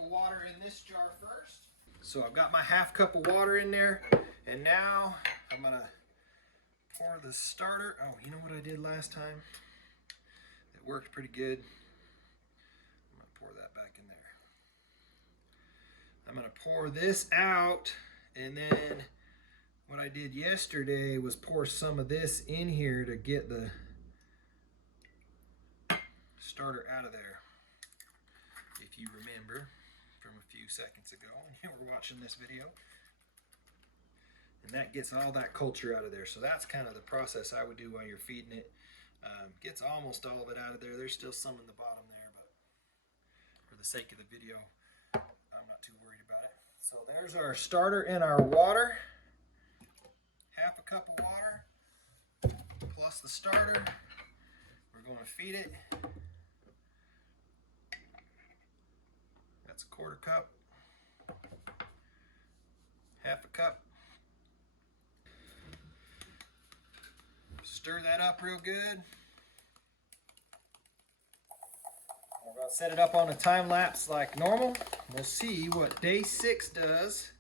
water in this jar first. So I've got my half cup of water in there, and now I'm going to pour the starter. Oh, you know what I did last time? It worked pretty good. I'm going to pour that back in there. I'm going to pour this out, and then what I did yesterday was pour some of this in here to get the starter out of there. If you remember from a few seconds ago when you were watching this video. And that gets all that culture out of there. So that's kind of the process I would do while you're feeding it. Gets almost all of it out of there. There's still some in the bottom there, but for the sake of the video, I'm not too worried about it. So there's our starter and our water. Half a cup of water plus the starter. We're going to feed it. That's a 1/4 cup. Half a cup. Stir that up real good. We're going to set it up on a time lapse like normal. We'll see what day 6 does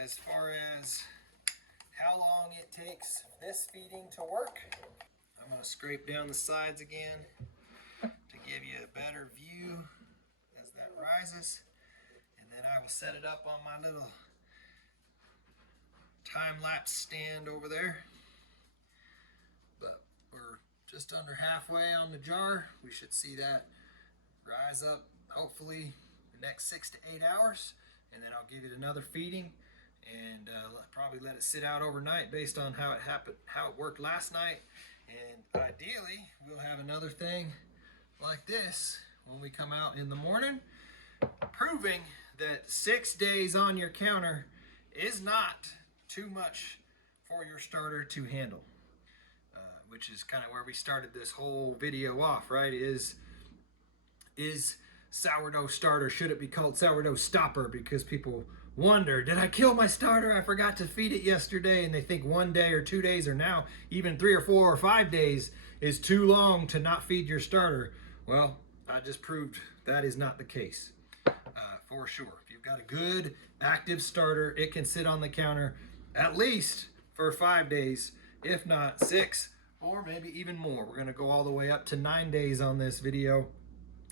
as far as how long it takes this feeding to work. I'm going to scrape down the sides again to give you a better view as that rises. And then I will set it up on my little time lapse stand over there. But we're just under halfway on the jar. We should see that rise up hopefully the next 6 to 8 hours, and then I'll give it another feeding and probably let it sit out overnight based on how it worked last night. And ideally we'll have another thing like this when we come out in the morning, proving that 6 days on your counter is not too much for your starter to handle. Which is kind of where we started this whole video off, right? Is sourdough starter, should it be called sourdough stopper? Because people wonder, did I kill my starter? I forgot to feed it yesterday. And they think 1 day or 2 days, or now even 3 or 4 or 5 days is too long to not feed your starter. Well, I just proved that is not the case, for sure. If you've got a good active starter, it can sit on the counter at least for 5 days, if not 6, or maybe even more. We're going to go all the way up to 9 days on this video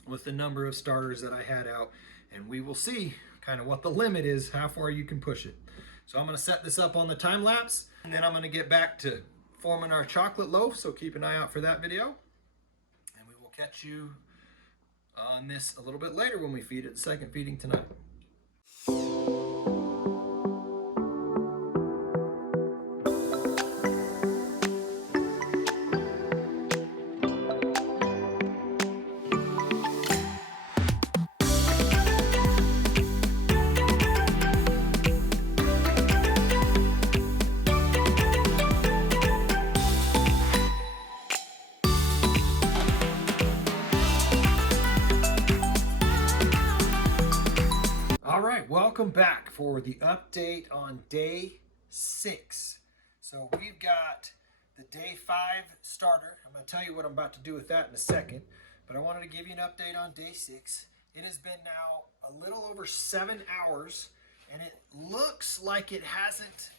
with the number of starters that I had out, and we will see kind of what the limit is, how far you can push it. So I'm going to set this up on the time lapse, and then I'm going to get back to forming our chocolate loaf, so keep an eye out for that video, and we will catch you on this a little bit later when we feed it the second feeding tonight. All right, welcome back for the update on day 6. So we've got the day 5 starter. I'm going to tell you what I'm about to do with that in a second, but I wanted to give you an update on day 6. It has been now a little over 7 hours, and it looks like it hasn't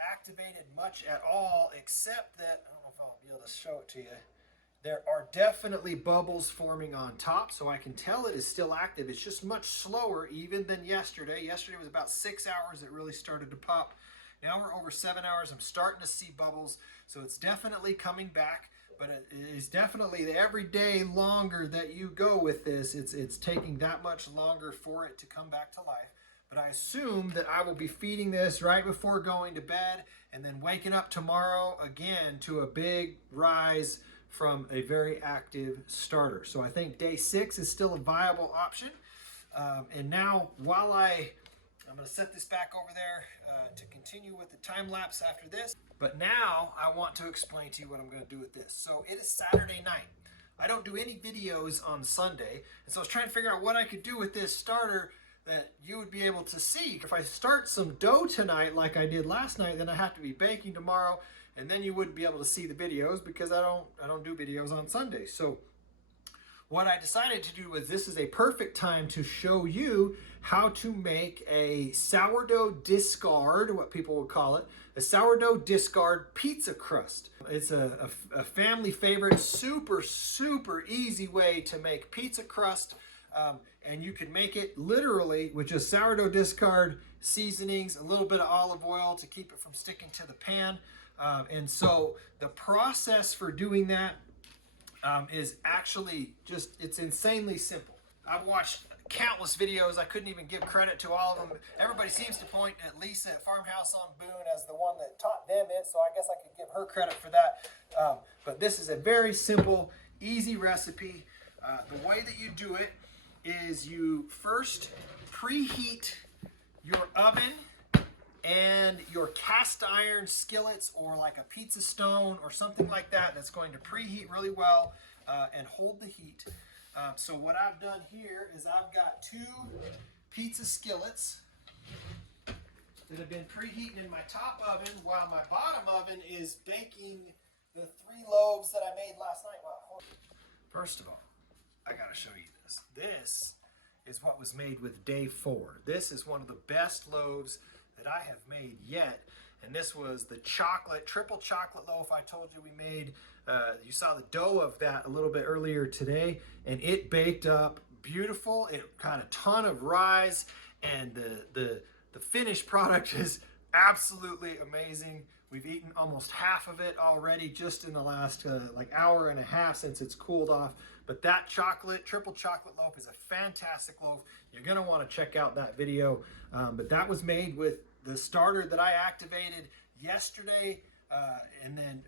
activated much at all, except that, I don't know if I'll be able to show it to you. There are definitely bubbles forming on top, so I can tell it is still active. It's just much slower even than yesterday. Yesterday was about 6 hours it really started to pop. Now we're over 7 hours. I'm starting to see bubbles, so it's definitely coming back, but it is definitely every day longer that you go with this, it's taking that much longer for it to come back to life. But I assume that I will be feeding this right before going to bed and then waking up tomorrow again to a big rise from a very active starter. So I think day 6 is still a viable option. And now while I'm going to set this back over there to continue with the time lapse after this. But now I want to explain to you what I'm going to do with this. So it is Saturday night. I don't do any videos on Sunday. And so I was trying to figure out what I could do with this starter that you would be able to see. If I start some dough tonight like I did last night, then I have to be baking tomorrow, and then you wouldn't be able to see the videos because I don't do videos on Sundays. So what I decided to do was, this is a perfect time to show you how to make a sourdough discard, what people would call it, a sourdough discard pizza crust. It's a family favorite, super, super easy way to make pizza crust. And you can make it literally with just sourdough discard, seasonings, a little bit of olive oil to keep it from sticking to the pan. And so the process for doing that is actually just, it's insanely simple. I've watched countless videos. I couldn't even give credit to all of them. Everybody seems to point at Lisa at Farmhouse on Boone as the one that taught them it, so I guess I could give her credit for that. But this is a very simple, easy recipe. The way that you do it is you first preheat your oven and your cast iron skillets, or like a pizza stone or something like that, that's going to preheat really well and hold the heat. So what I've done here is I've got 2 pizza skillets that have been preheating in my top oven while my bottom oven is baking the 3 loaves that I made last night. Well, first of all, I gotta show you this. This is what was made with day 4. This is one of the best loaves that I have made yet. And this was the triple chocolate loaf I told you we made. You saw the dough of that a little bit earlier today, and it baked up beautiful. It got a ton of rise, and the finished product is absolutely amazing. We've eaten almost half of it already just in the last like hour and a half since it's cooled off. But that triple chocolate loaf is a fantastic loaf. You're gonna wanna check out that video. But that was made with the starter that I activated yesterday,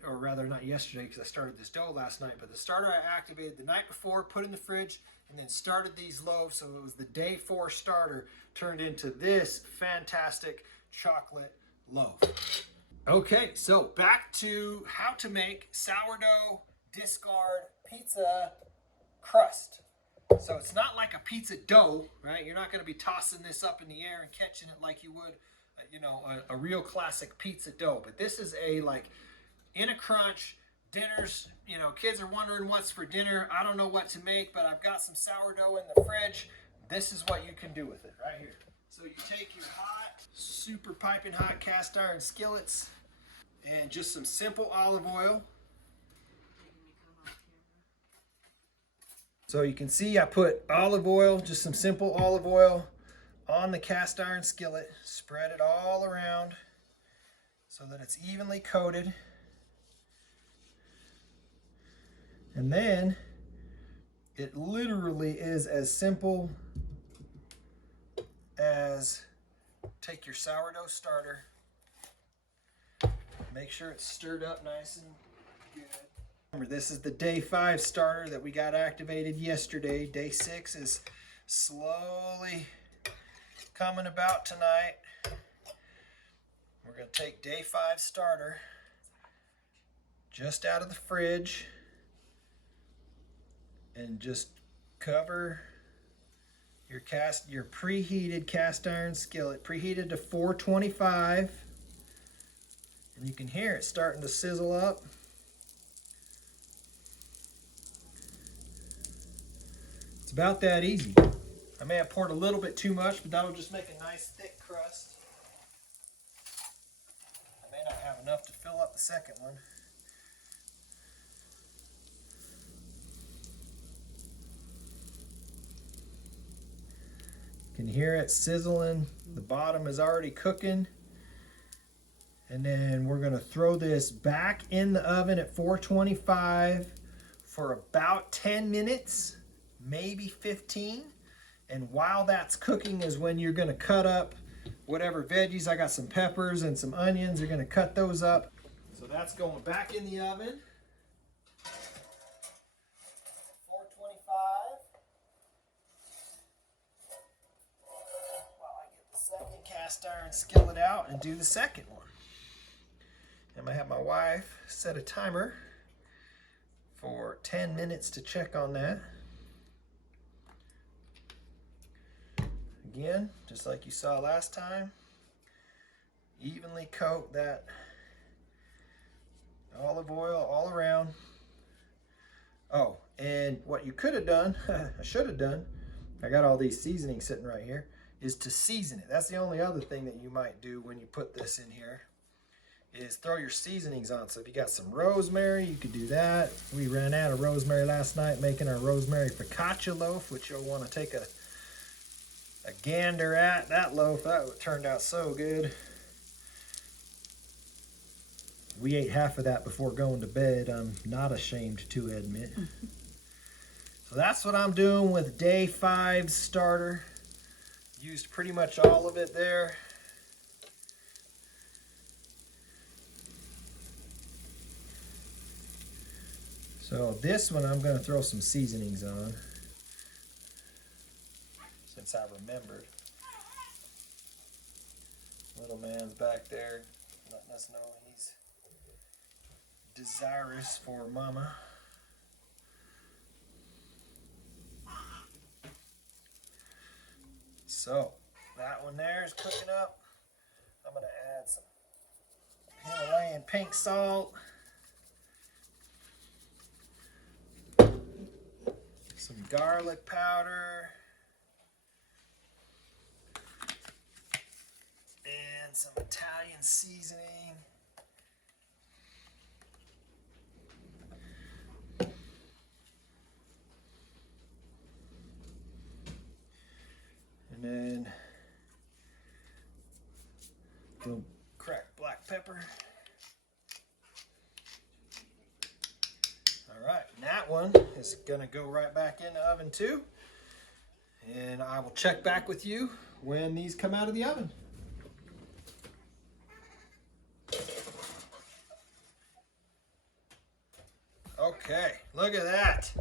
or rather not yesterday because I started this dough last night, but the starter I activated the night before, put in the fridge, and then started these loaves. So it was the day 4 starter turned into this fantastic chocolate loaf. Okay, so back to how to make sourdough discard pizza crust. So it's not like a pizza dough, right? You're not going to be tossing this up in the air and catching it like you would, a real classic pizza dough. But this is a in a crunch, dinners, kids are wondering what's for dinner. I don't know what to make, but I've got some sourdough in the fridge. This is what you can do with it right here. So you take your hot, super piping hot cast iron skillets and just some simple olive oil. So you can see I put olive oil, just some simple olive oil on the cast iron skillet, spread it all around so that it's evenly coated. And then it literally is as simple as take your sourdough starter, make sure it's stirred up nice and good. Remember, this is the day 5 starter that we got activated yesterday. Day 6 is slowly coming about tonight. We're going to take day 5 starter just out of the fridge and just cover your preheated cast iron skillet, preheated to 425, and you can hear it starting to sizzle up. It's about that easy. I may have poured a little bit too much, but that'll just make a nice thick crust. I may About enough to fill up the second one. You can hear it sizzling. The bottom is already cooking. And then we're going to throw this back in the oven at 425 for about 10 minutes, maybe 15. And while that's cooking is when you're going to cut up whatever veggies. I got some peppers and some onions. You're going to cut those up. So that's going back in the oven. 425. While I get the second cast iron skillet out and do the second one. I'm going to have my wife set a timer for 10 minutes to check on that. Again, just like you saw last time, evenly coat that olive oil all around. Oh, and what you could have done, I should have done, I got all these seasonings sitting right here, is to season it. That's the only other thing that you might do when you put this in here, is throw your seasonings on. So if you got some rosemary, you could do that. We ran out of rosemary last night making our rosemary focaccia loaf, which you'll want to take a gander at. That loaf, that turned out so good. We ate half of that before going to bed, I'm not ashamed to admit. So that's what I'm doing with day 5 starter. Used pretty much all of it there. So this one I'm going to throw some seasonings on, since I remembered. Little man's back there letting us know he's desirous for mama. So that one there is cooking up. I'm going to add some Himalayan pink salt. Some garlic powder. And some Italian seasoning. And then a little cracked black pepper. All right, and that one is gonna go right back in the oven too. And I will check back with you when these come out of the oven. Okay, look at that.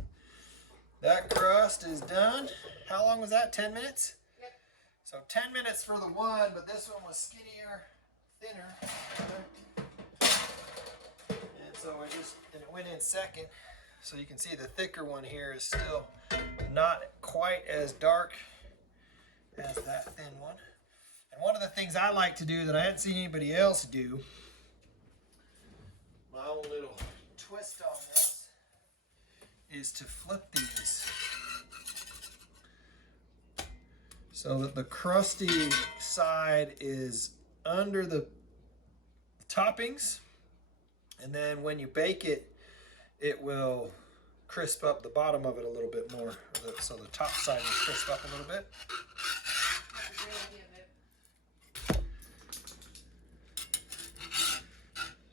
That crust is done. How long was that? 10 minutes? Yep. So 10 minutes for the one, but this one was skinnier, thinner. And so it went in second. So you can see the thicker one here is still not quite as dark as that thin one. And one of the things I like to do that I hadn't seen anybody else do, my own little twist on this, is to flip these so that the crusty side is under the toppings, and then when you bake it, it will crisp up the bottom of it a little bit more, so the top side will crisp up a little bit.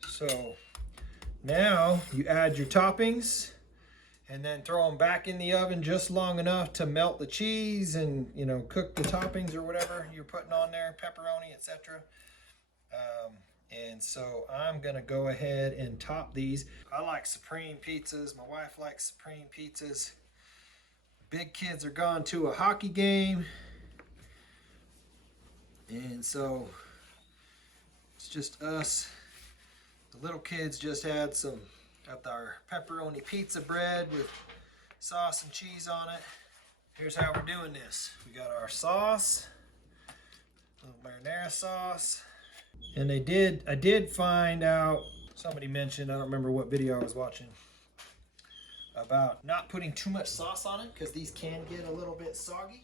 So now you add your toppings and then throw them back in the oven just long enough to melt the cheese and, you know, cook the toppings or whatever you're putting on there, pepperoni, etc. And so I'm gonna go ahead and top these. I like supreme pizzas. My wife likes supreme pizzas. Big kids are gone to a hockey game. And so it's just us. The little kids just had got our pepperoni pizza bread with sauce and cheese on it. Here's how we're doing this. We got our sauce, a little marinara sauce. And I did find out, somebody mentioned, I don't remember what video I was watching, about not putting too much sauce on it because these can get a little bit soggy.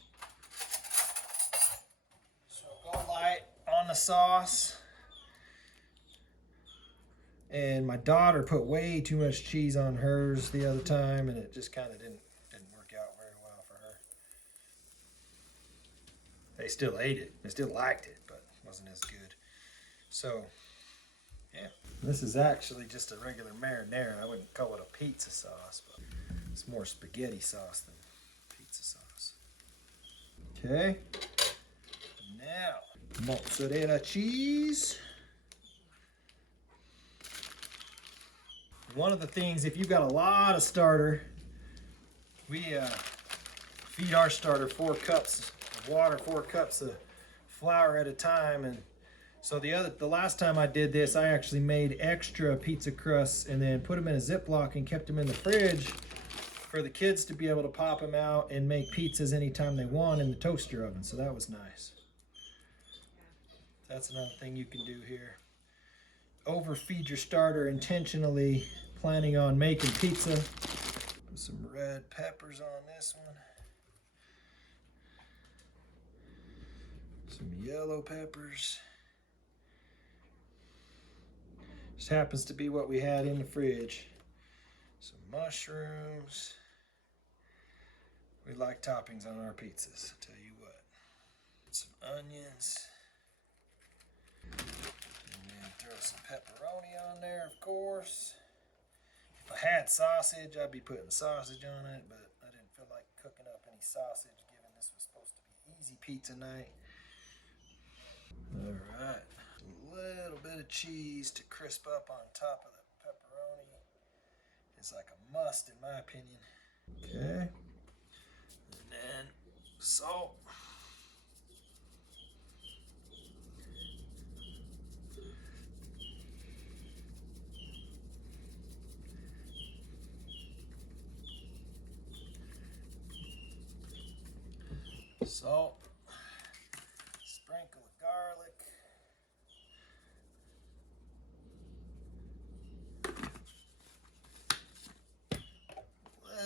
So go light on the sauce. And my daughter put way too much cheese on hers the other time, and it just kind of didn't work out very well for her. They still ate it. They still liked it, but it wasn't as good. So, yeah. This is actually just a regular marinara. I wouldn't call it a pizza sauce, but it's more spaghetti sauce than pizza sauce. Okay. Now, mozzarella cheese. One of the things, if you've got a lot of starter, we feed our starter 4 cups of water, 4 cups of flour at a time. And so the last time I did this, I actually made extra pizza crusts and then put them in a Ziploc and kept them in the fridge for the kids to be able to pop them out and make pizzas anytime they want in the toaster oven. So that was nice. That's another thing you can do here. Overfeed your starter intentionally, planning on making pizza. Put some red peppers on this one. Some yellow peppers. Just happens to be what we had in the fridge. Some mushrooms. We like toppings on our pizzas, I'll tell you what. Some onions. Throw some pepperoni on there, of course. If I had sausage, I'd be putting sausage on it, but I didn't feel like cooking up any sausage, given this was supposed to be easy pizza night. All right, a little bit of cheese to crisp up on top of the pepperoni. It's like a must, in my opinion. Okay, and then salt. Salt, sprinkle of garlic,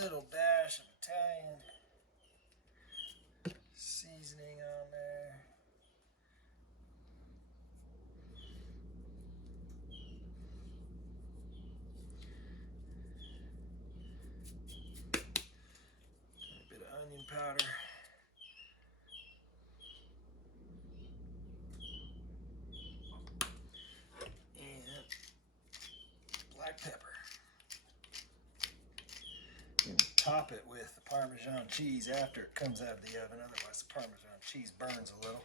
little dash of Italian seasoning on there. A bit of onion powder. Black pepper. And top it with the Parmesan cheese after it comes out of the oven, otherwise the Parmesan cheese burns a little.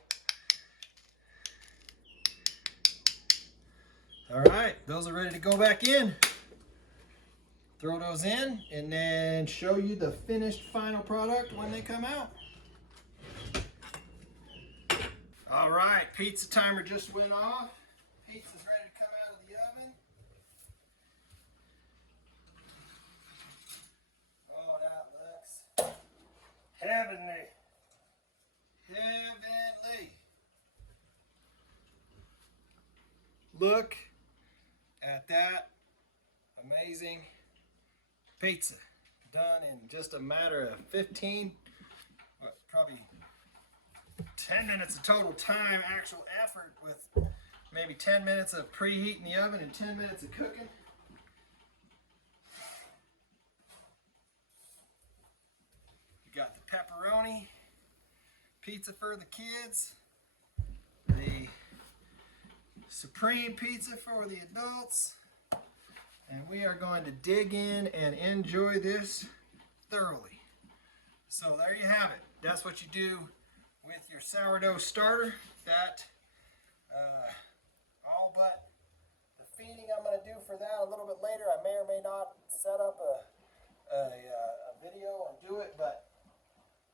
All right, those are ready to go back in. Throw those in and then show you the finished final product when they come out. All right, pizza timer just went off. Pizza's ready to come out of the oven. Oh, that looks heavenly. Heavenly. Look at that amazing pizza. Done in just a matter of 15, probably 10 minutes of total time, actual effort, with maybe 10 minutes of preheating the oven and 10 minutes of cooking. You got the pepperoni pizza for the kids, the supreme pizza for the adults, and we are going to dig in and enjoy this thoroughly. So there you have it. That's what you do with your sourdough starter. That all but the feeding I'm going to do for that a little bit later. I may or may not set up a video and do it, but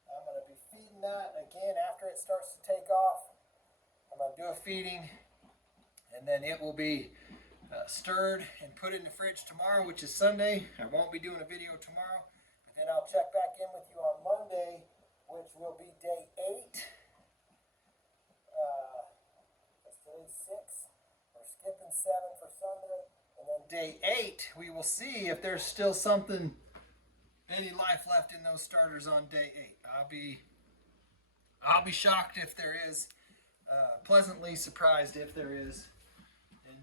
I'm going to be feeding that again after it starts to take off. I'm going to do a feeding, and then it will be stirred and put in the fridge tomorrow, which is Sunday. I won't be doing a video tomorrow, but then I'll check back in with you on Monday, which will be day 8. Today's 6. We're skipping 7 for Sunday, and then day 8 we will see if there's still something, any life left in those starters on day 8. I'll be shocked if there is, pleasantly surprised if there is, and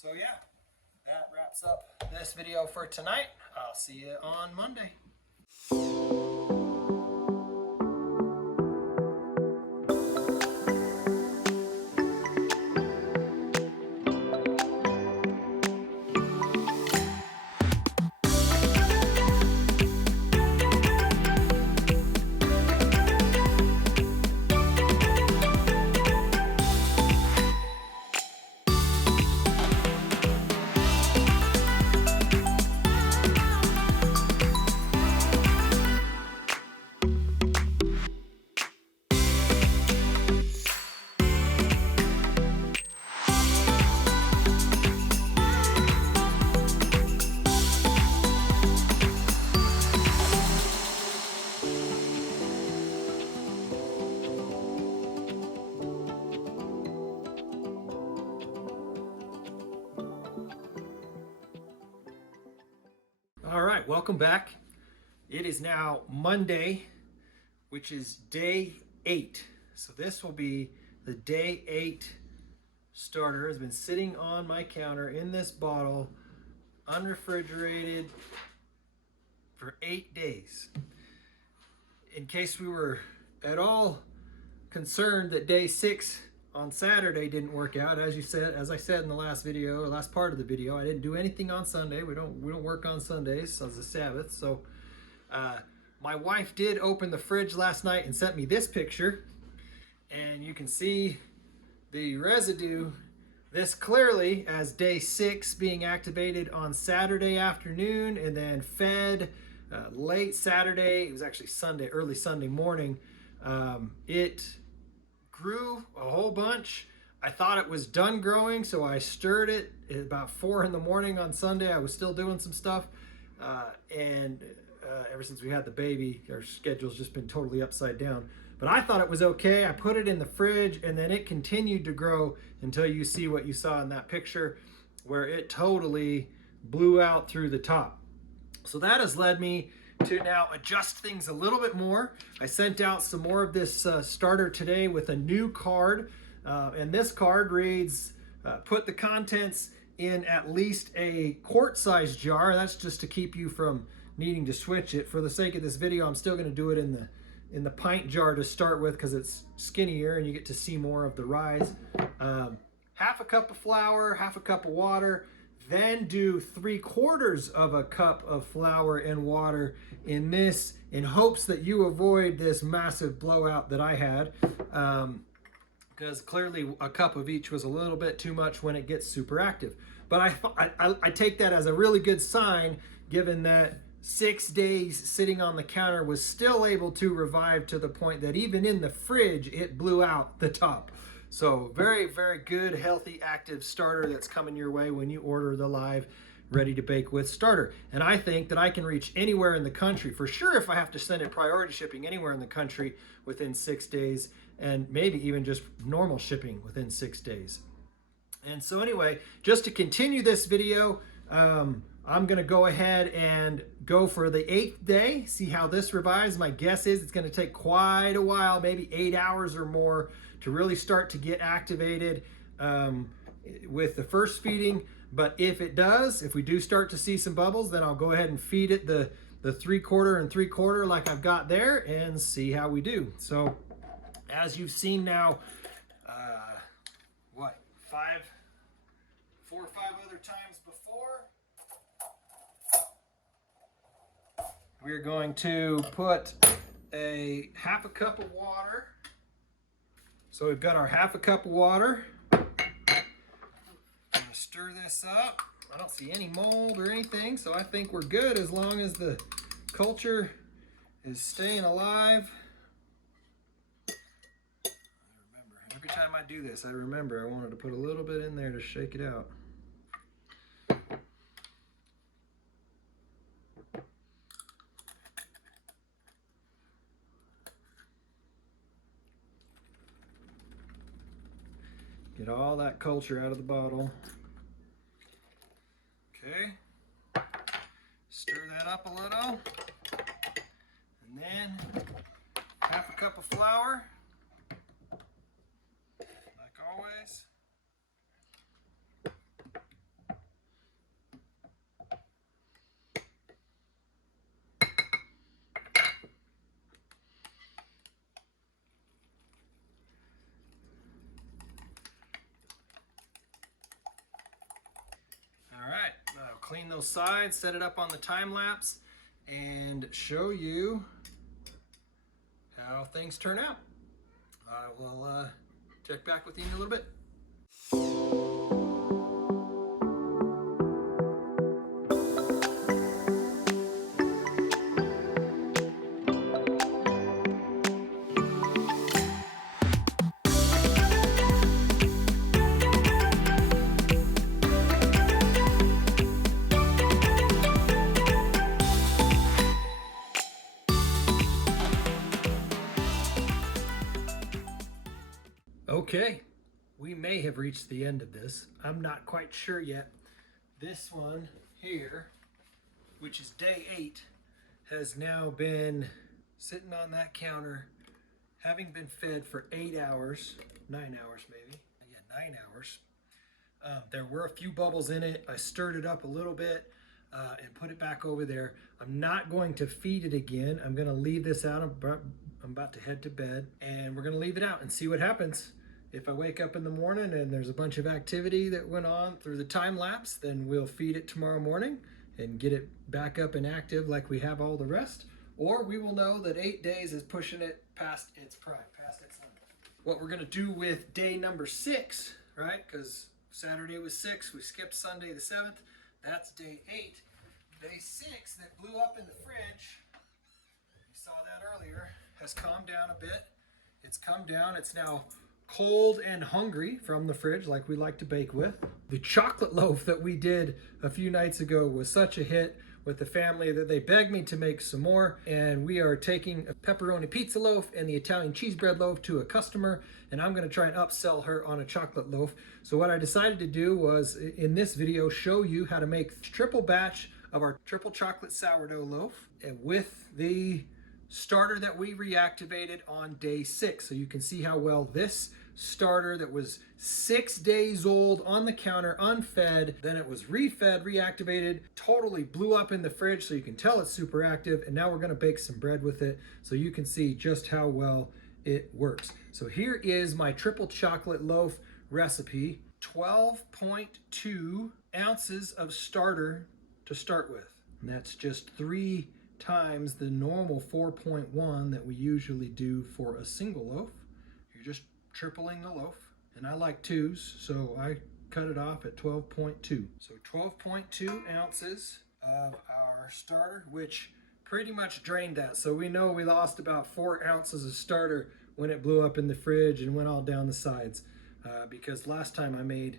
So yeah, that wraps up this video for tonight. I'll see you on Monday. All right, welcome back. It is now Monday, which is day 8. So this will be the day 8 starter. Has been sitting on my counter in this bottle, unrefrigerated, for 8 days. In case we were at all concerned that day 6 on Saturday didn't work out, as I said in the last part of the video, I didn't do anything on Sunday. We don't work on Sundays as a Sabbath. So my wife did open the fridge last night and sent me this picture, and you can see the residue this clearly as day 6 being activated on Saturday afternoon and then fed late Saturday. It was actually early Sunday morning. It grew a whole bunch. I thought it was done growing, so I stirred it at about 4 in the morning on Sunday. I was still doing some stuff, and ever since we had the baby, our schedule's just been totally upside down. But I thought it was okay. I put it in the fridge, and then it continued to grow until you see what you saw in that picture, where it totally blew out through the top. So that has led me to now adjust things a little bit more. I sent out some more of this starter today with a new card, and this card reads, put the contents in at least a quart-sized jar. That's just to keep you from needing to switch it. For the sake of this video, I'm still going to do it in the pint jar to start with because it's skinnier and you get to see more of the rise. Half a cup of flour, half a cup of water. Then do 3/4 of a cup of flour and water in this, in hopes that you avoid this massive blowout that I had, because clearly a cup of each was a little bit too much when it gets super active. But I take that as a really good sign, given that 6 days sitting on the counter was still able to revive to the point that even in the fridge it blew out the top. So very, very good, healthy, active starter that's coming your way when you order the live ready to bake with starter. And I think that I can reach anywhere in the country, for sure, if I have to send it priority shipping anywhere in the country within 6 days, and maybe even just normal shipping within 6 days. And so anyway, just to continue this video, I'm gonna go ahead and go for the 8th day, see how this revives. My guess is it's gonna take quite a while, maybe 8 hours or more, to really start to get activated with the first feeding. But if it does, if we do start to see some bubbles, then I'll go ahead and feed it the 3/4 and 3/4 like I've got there and see how we do. So as you've seen now, 4 or 5 other times before, we're going to put a half a cup of water. So we've got our half a cup of water. I'm gonna stir this up. I don't see any mold or anything, so I think we're good as long as the culture is staying alive. Every time I do this, I remember I wanted to put a little bit in there to shake it out. Get all that culture out of the bottle. Okay. Stir that up a little. And then half a cup of flour. Like always. clean those sides, set it up on the time lapse, and show you how things turn out. I will check back with you in a little bit. Okay, we may have reached the end of this. I'm not quite sure yet. This one here, which is day 8, has now been sitting on that counter, having been fed for 8 hours, 9 hours maybe. Yeah, 9 hours. There were a few bubbles in it. I stirred it up a little bit and put it back over there. I'm not going to feed it again. I'm going to leave this out. I'm about to head to bed, and we're going to leave it out and see what happens. If I wake up in the morning and there's a bunch of activity that went on through the time lapse, then we'll feed it tomorrow morning and get it back up and active like we have all the rest. Or we will know that 8 days is pushing it past its prime, past its limit. What we're going to do with day number 6, right? Because Saturday was 6, we skipped Sunday the 7th. That's day 8. Day 6 that blew up in the fridge, you saw that earlier, has calmed down a bit. It's come down. It's now cold and hungry from the fridge like we like to bake with. The chocolate loaf that we did a few nights ago was such a hit with the family that they begged me to make some more, and we are taking a pepperoni pizza loaf and the Italian cheese bread loaf to a customer, and I'm going to try and upsell her on a chocolate loaf. So what I decided to do was in this video show you how to make triple batch of our triple chocolate sourdough loaf with the starter that we reactivated on day 6. So you can see how well this starter that was 6 days old on the counter, unfed, then it was refed, reactivated, totally blew up in the fridge, so you can tell it's super active. And now we're going to bake some bread with it so you can see just how well it works. So here is my triple chocolate loaf recipe. 12.2 ounces of starter to start with, and that's just 3 times the normal 4.1 that we usually do for a single loaf. You're just tripling the loaf, and I like 2s, so I cut it off at 12.2. So 12.2 ounces of our starter, which pretty much drained that. So we know we lost about 4 ounces of starter when it blew up in the fridge and went all down the sides, because last time I made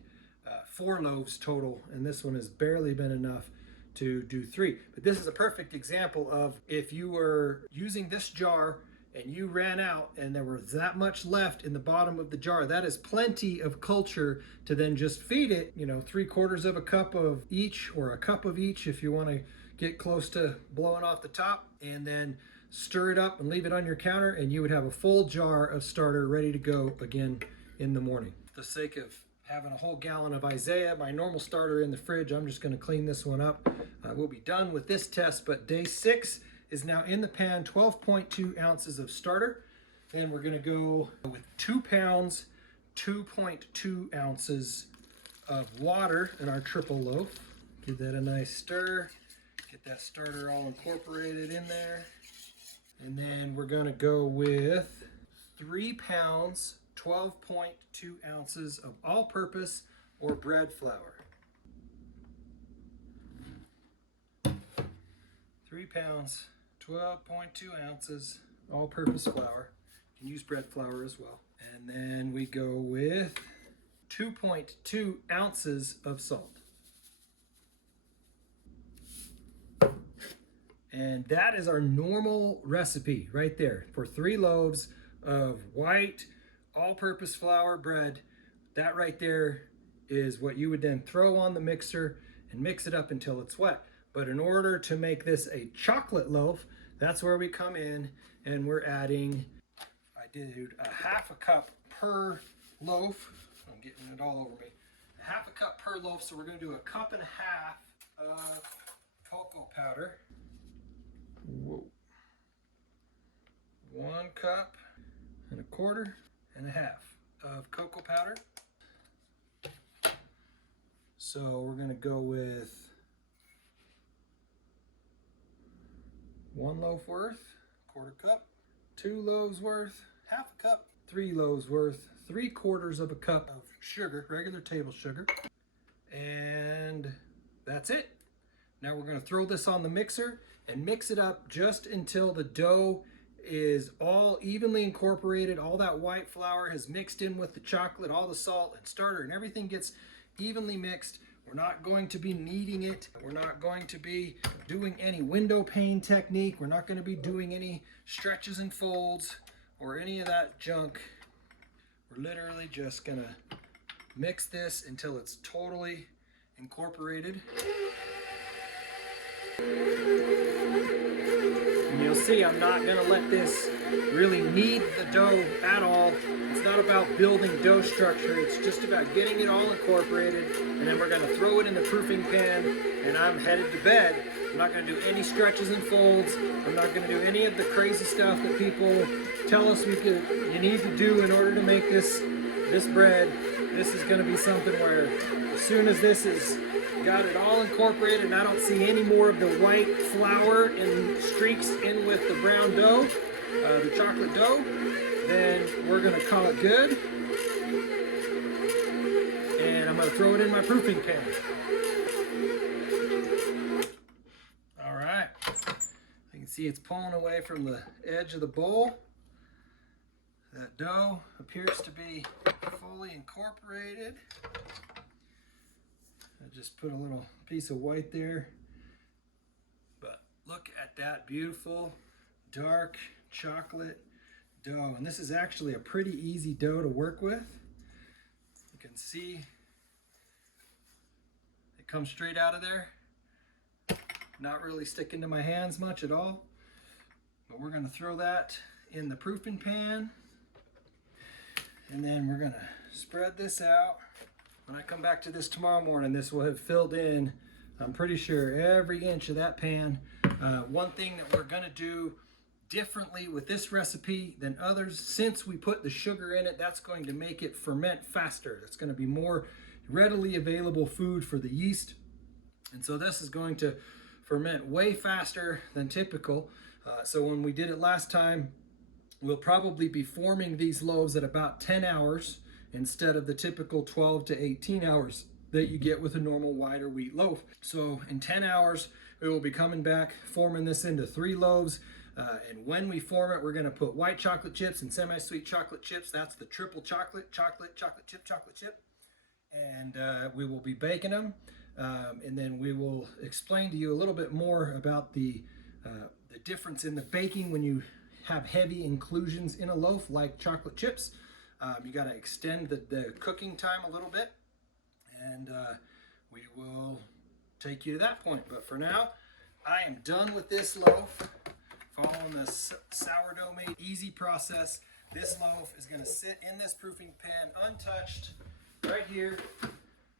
4 loaves total, and this one has barely been enough to do 3. But this is a perfect example of if you were using this jar and you ran out and there was that much left in the bottom of the jar, that is plenty of culture to then just feed it, 3/4 of a cup of each, or a cup of each if you want to get close to blowing off the top, and then stir it up and leave it on your counter, and you would have a full jar of starter ready to go again in the morning. For the sake of having a whole gallon of Isaiah, my normal starter in the fridge, I'm just going to clean this one up. We'll be done with this test, but day 6 is now in the pan, 12.2 ounces of starter. Then we're going to go with 2 pounds, 2.2 ounces of water in our triple loaf. Give that a nice stir. Get that starter all incorporated in there. And then we're going to go with 3 pounds, 12.2 ounces of all-purpose or bread flour. 3 pounds, 12.2 ounces all-purpose flour. You can use bread flour as well. And then we go with 2.2 ounces of salt. And that is our normal recipe right there for 3 loaves of white all-purpose flour bread. That right there is what you would then throw on the mixer and mix it up until it's wet. But in order to make this a chocolate loaf, that's where we come in and we're adding, I did a 1/2 cup per loaf. I'm getting it all over me. 1/2 cup per loaf, so we're going to do 1.5 cups of cocoa powder. Whoa. 1 cup and 1/4 and 1/2 of cocoa powder. So we're going to go with 1 loaf worth, 1/4 cup, 2 loaves worth, 1/2 cup, 3 loaves worth, 3/4 of a cup of sugar, regular table sugar, and that's it. Now we're going to throw this on the mixer and mix it up just until the dough is all evenly incorporated. All that white flour has mixed in with the chocolate, all the salt and starter and everything gets evenly mixed. We're not going to be kneading it. We're not going to be doing any window pane technique. We're not going to be doing any stretches and folds or any of that junk. We're literally just going to mix this until it's totally incorporated. And you'll see I'm not going to let this really knead the dough at all. It's not about building dough structure. It's just about getting it all incorporated. And then we're going to throw it in the proofing pan and I'm headed to bed. I'm not going to do any stretches and folds. I'm not going to do any of the crazy stuff that people tell us you need to do in order to make this bread. This is going to be something where as soon as this is got it all incorporated and I don't see any more of the white flour and streaks in with the brown dough, the chocolate dough, then we're going to call it good. And I'm going to throw it in my proofing pan. All right. You can see it's pulling away from the edge of the bowl. That dough appears to be fully incorporated. I just put a little piece of white there. But look at that beautiful dark chocolate dough. And this is actually a pretty easy dough to work with. You can see it comes straight out of there. Not really sticking to my hands much at all. But we're going to throw that in the proofing pan. And then we're going to spread this out. When I come back to this tomorrow morning, this will have filled in, I'm pretty sure, every inch of that pan. One thing that we're going to do differently with this recipe than others, since we put the sugar in it, that's going to make it ferment faster. It's going to be more readily available food for the yeast. And so this is going to ferment way faster than typical. So when we did it last time, we'll probably be forming these loaves at about 10 hours instead of the typical 12 to 18 hours that you get with a normal wider wheat loaf. So in 10 hours, we will be coming back, forming this into 3 loaves. And when we form it, we're going to put white chocolate chips and semi-sweet chocolate chips. That's the triple chocolate chip. And we will be baking them. And then we will explain to you a little bit more about the difference in the baking when you have heavy inclusions in a loaf like chocolate chips. You got to extend the cooking time a little bit, and we will take you to that point. But for now, I am done with this loaf. Following the sourdough made easy process, this loaf is going to sit in this proofing pan untouched right here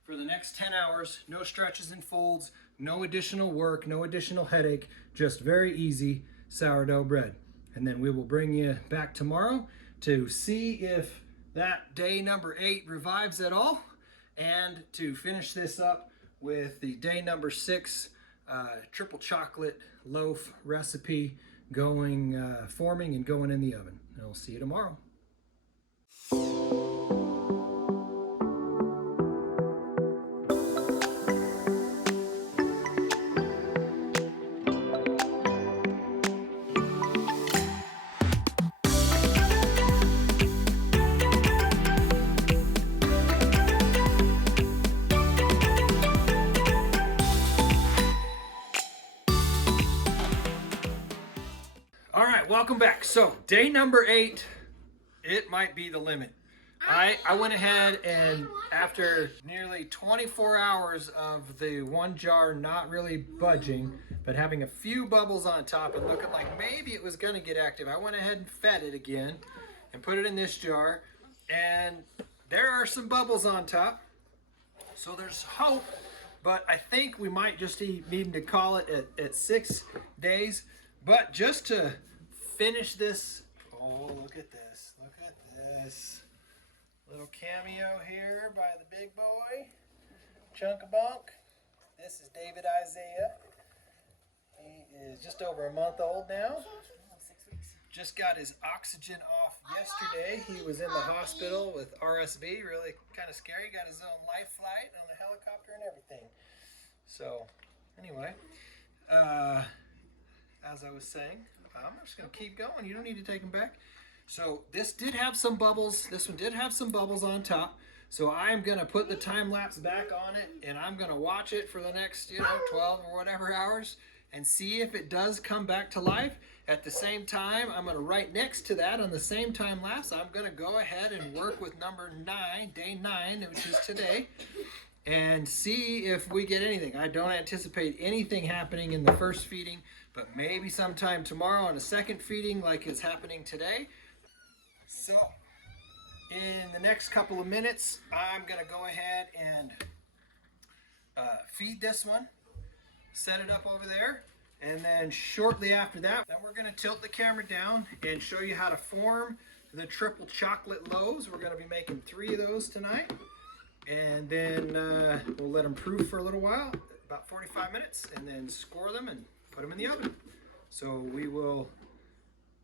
for the next 10 hours. No stretches and folds, no additional work, no additional headache, just very easy sourdough bread. And then we will bring you back tomorrow to see if that day number 8 revives at all, and to finish this up with the day number 6 triple chocolate loaf recipe going, forming and going in the oven. And I'll see you tomorrow. All right, welcome back. So day number 8, it might be the limit. I went ahead and after nearly 24 hours of the one jar not really budging, but having a few bubbles on top and looking like maybe it was gonna get active, I went ahead and fed it again and put it in this jar, and there are some bubbles on top. So there's hope, but I think we might just be needing to call it at 6 days. But just to finish this, oh, look at this. Look at this. Little cameo here by the big boy, Chunk-a-Bunk. This is David Isaiah. He is just over a month old now. Just got his oxygen off yesterday. He was in the hospital with RSV, really kind of scary. Got his own life flight on a helicopter and everything. So, anyway, as I was saying, I'm just going to keep going. You don't need to take them back. So, this did have some bubbles. This one did have some bubbles on top. So, I'm going to put the time lapse back on it, and I'm going to watch it for the next, 12 or whatever hours and see if it does come back to life. At the same time, I'm going to right next to that on the same time lapse, I'm going to go ahead and work with number 9, day 9, which is today, and see if we get anything. I don't anticipate anything happening in the first feeding, but maybe sometime tomorrow on a second feeding like is happening today. So, in the next couple of minutes, I'm going to go ahead and feed this one, set it up over there, and then shortly after that, then we're going to tilt the camera down and show you how to form the triple chocolate loaves. We're going to be making 3 of those tonight, and then we'll let them proof for a little while, about 45 minutes, and then score them and put them in the oven. So we will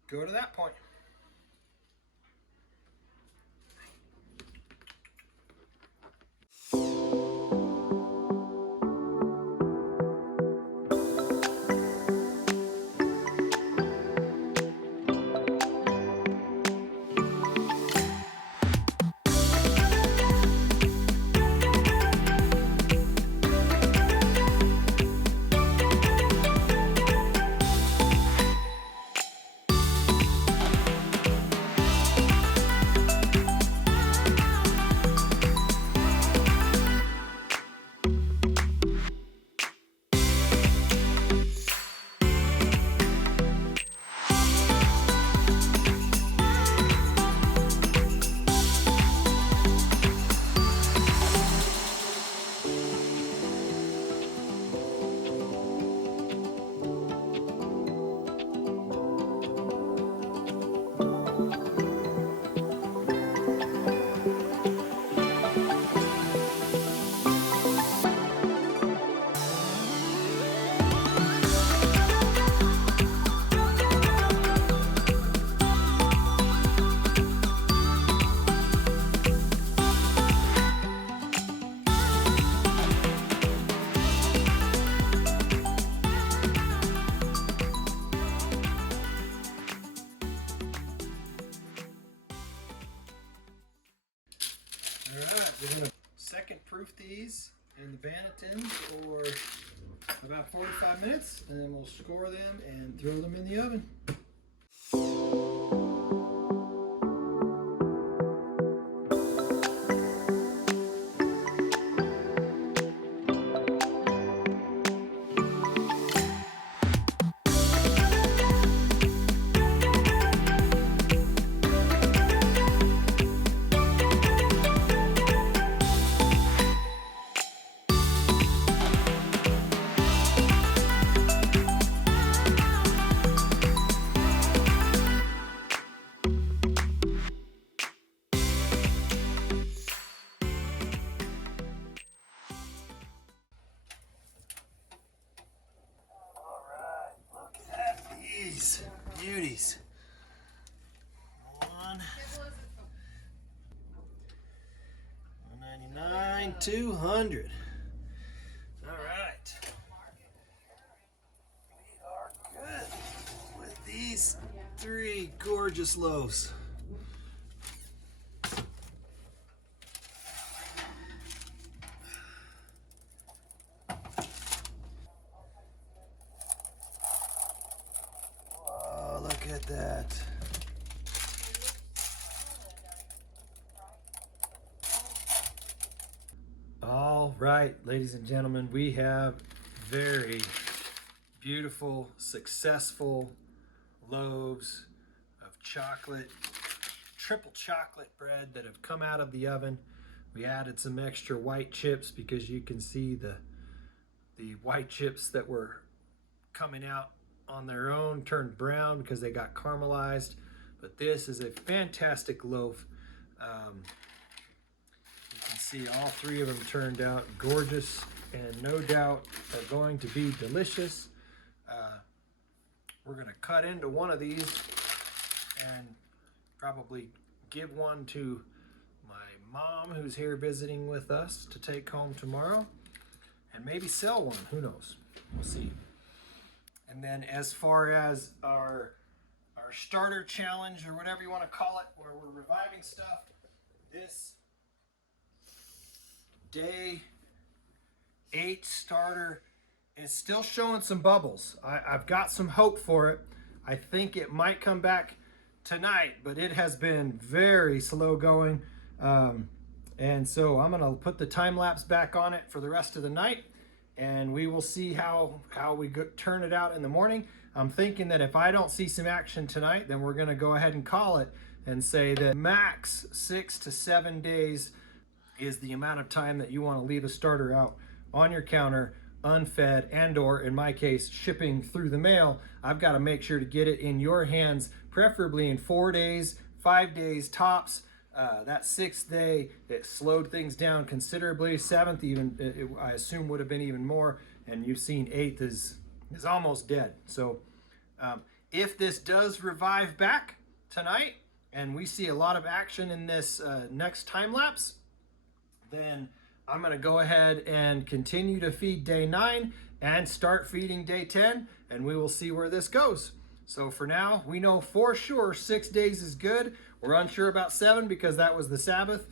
go to that point. Alright, we're going to second proof these in the Banneton for about 45 minutes, and then we'll score them and throw them in the oven. Beauties. 199, 200. All right. We are good with these 3 gorgeous loaves. Oh, look at that. All right, ladies and gentlemen, we have very beautiful, successful loaves of chocolate, triple chocolate bread that have come out of the oven. We added some extra white chips because you can see the white chips that were coming out on their own turned brown because they got caramelized. But this is a fantastic loaf. You can see all 3 of them turned out gorgeous and no doubt are going to be delicious. We're gonna cut into one of these and probably give one to my mom who's here visiting with us to take home tomorrow, and maybe sell one, who knows, we'll see. And then as far as our starter challenge, or whatever you want to call it, where we're reviving stuff, this day 8 starter is still showing some bubbles. I've got some hope for it. I think it might come back tonight, but it has been very slow going. And so I'm gonna put the time lapse back on it for the rest of the night, and we will see how we turn it out in the morning. I'm thinking that if I don't see some action tonight, then we're gonna go ahead and call it and say that max 6 to 7 days is the amount of time that you want to leave a starter out on your counter, unfed, and or in my case, shipping through the mail. I've got to make sure to get it in your hands, preferably in 4 days, 5 days tops. That 6th day, it slowed things down considerably. 7th even, I assume, would have been even more. And you've seen 8th is almost dead. So if this does revive back tonight, and we see a lot of action in this next time lapse, then I'm going to go ahead and continue to feed day 9 and start feeding day 10, and we will see where this goes. So for now, we know for sure 6 days is good. We're unsure about 7 because that was the Sabbath.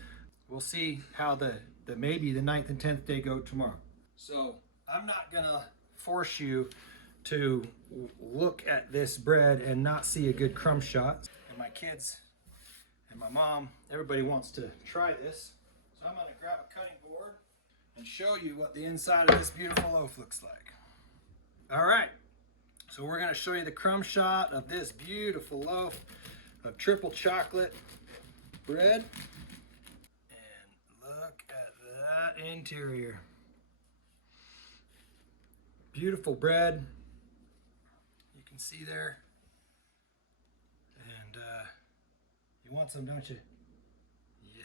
We'll see how maybe the 9th and 10th day go tomorrow. So I'm not going to force you to look at this bread and not see a good crumb shot. And my kids and my mom, everybody wants to try this. So I'm going to grab a cutting board and show you what the inside of this beautiful loaf looks like. All right, so we're going to show you the crumb shot of this beautiful loaf of triple chocolate bread. And look at that interior. Beautiful bread. You can see there. And you want some, don't you?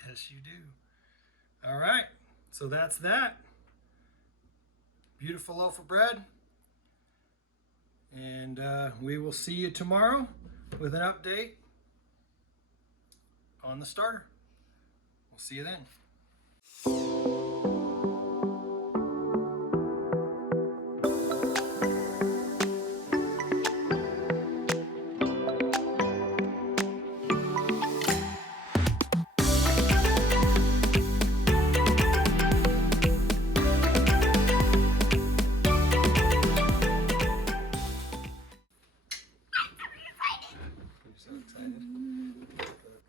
Yes, you do. All right, so that's that. Beautiful loaf of bread. And we will see you tomorrow with an update on the starter. We'll see you then.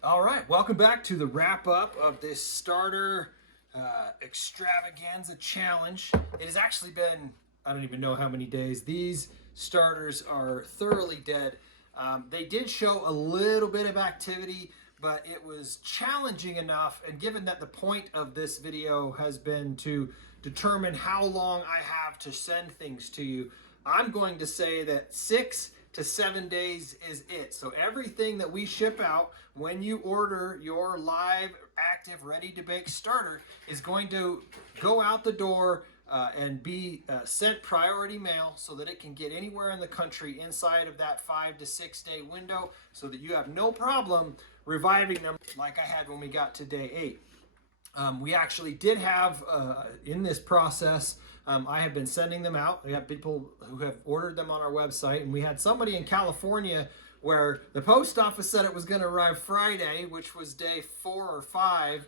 All right, welcome back to the wrap up of this starter extravaganza challenge. It has actually been, I don't even know how many days. These starters are thoroughly dead. They did show a little bit of activity, but it was challenging enough, and given that the point of this video has been to determine how long I have to send things to you, I'm going to say that 6 to 7 days is it. So everything that we ship out when you order your live active ready-to-bake starter is going to go out the door and be sent priority mail so that it can get anywhere in the country inside of that 5 to 6 day window, so that you have no problem reviving them like I had when we got to day 8. We actually did have, in this process, I have been sending them out. We have people who have ordered them on our website, and we had somebody in California where the post office said it was going to arrive Friday, which was day 4 or 5,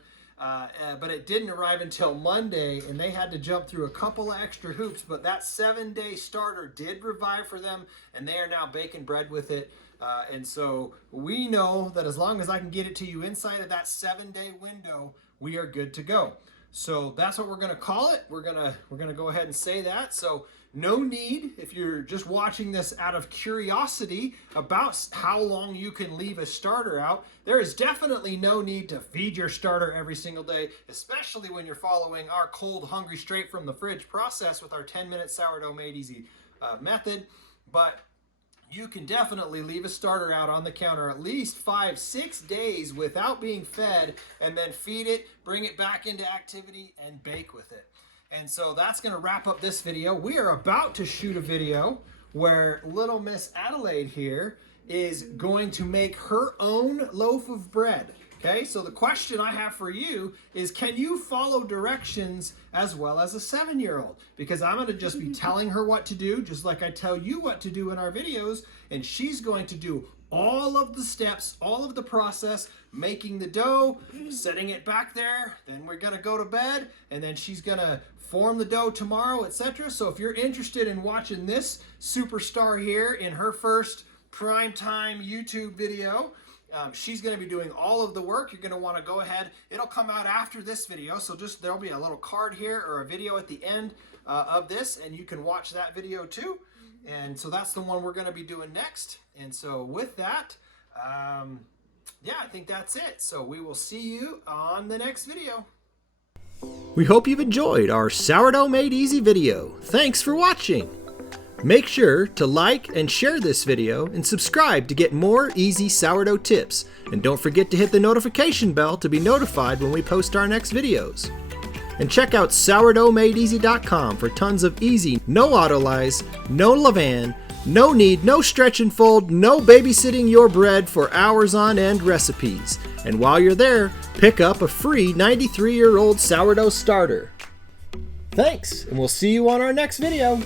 but it didn't arrive until Monday, and they had to jump through a couple of extra hoops, but that 7-day starter did revive for them, and they are now baking bread with it. And so we know that as long as I can get it to you inside of that 7-day window, we are good to go. So that's what we're going to call it. We're gonna go ahead and say that. So no need, if you're just watching this out of curiosity about how long you can leave a starter out, there is definitely no need to feed your starter every single day, especially when you're following our cold, hungry, straight from the fridge process with our 10-minute sourdough made easy method. But you can definitely leave a starter out on the counter at least 5-6 days without being fed, and then feed it, bring it back into activity, and bake with it. And so that's going to wrap up this video. We are about to shoot a video where little Miss Adelaide here is going to make her own loaf of bread. Okay, so the question I have for you is, can you follow directions as well as a 7-year-old? Because I'm going to just be telling her what to do, just like I tell you what to do in our videos, and she's going to do all of the steps, all of the process, making the dough, setting it back there, then we're going to go to bed, and then she's going to form the dough tomorrow, etc. So if you're interested in watching this superstar here in her first primetime YouTube video, she's going to be doing all of the work. You're going to want to go ahead. It'll come out after this video, so just there'll be a little card here or a video at the end of this, and you can watch that video too. And so that's the one we're going to be doing next. And so with that, yeah, I think that's it. So we will see you on the next video. We hope you've enjoyed our Sourdough Made Easy video. Thanks for watching. Make sure to like and share this video and subscribe to get more easy sourdough tips. And don't forget to hit the notification bell to be notified when we post our next videos. And check out sourdoughmadeeasy.com for tons of easy, no auto-lyse, no levain, no knead, no stretch and fold, no babysitting your bread for hours on end recipes. And while you're there, pick up a free 93-year-old sourdough starter. Thanks, and we'll see you on our next video.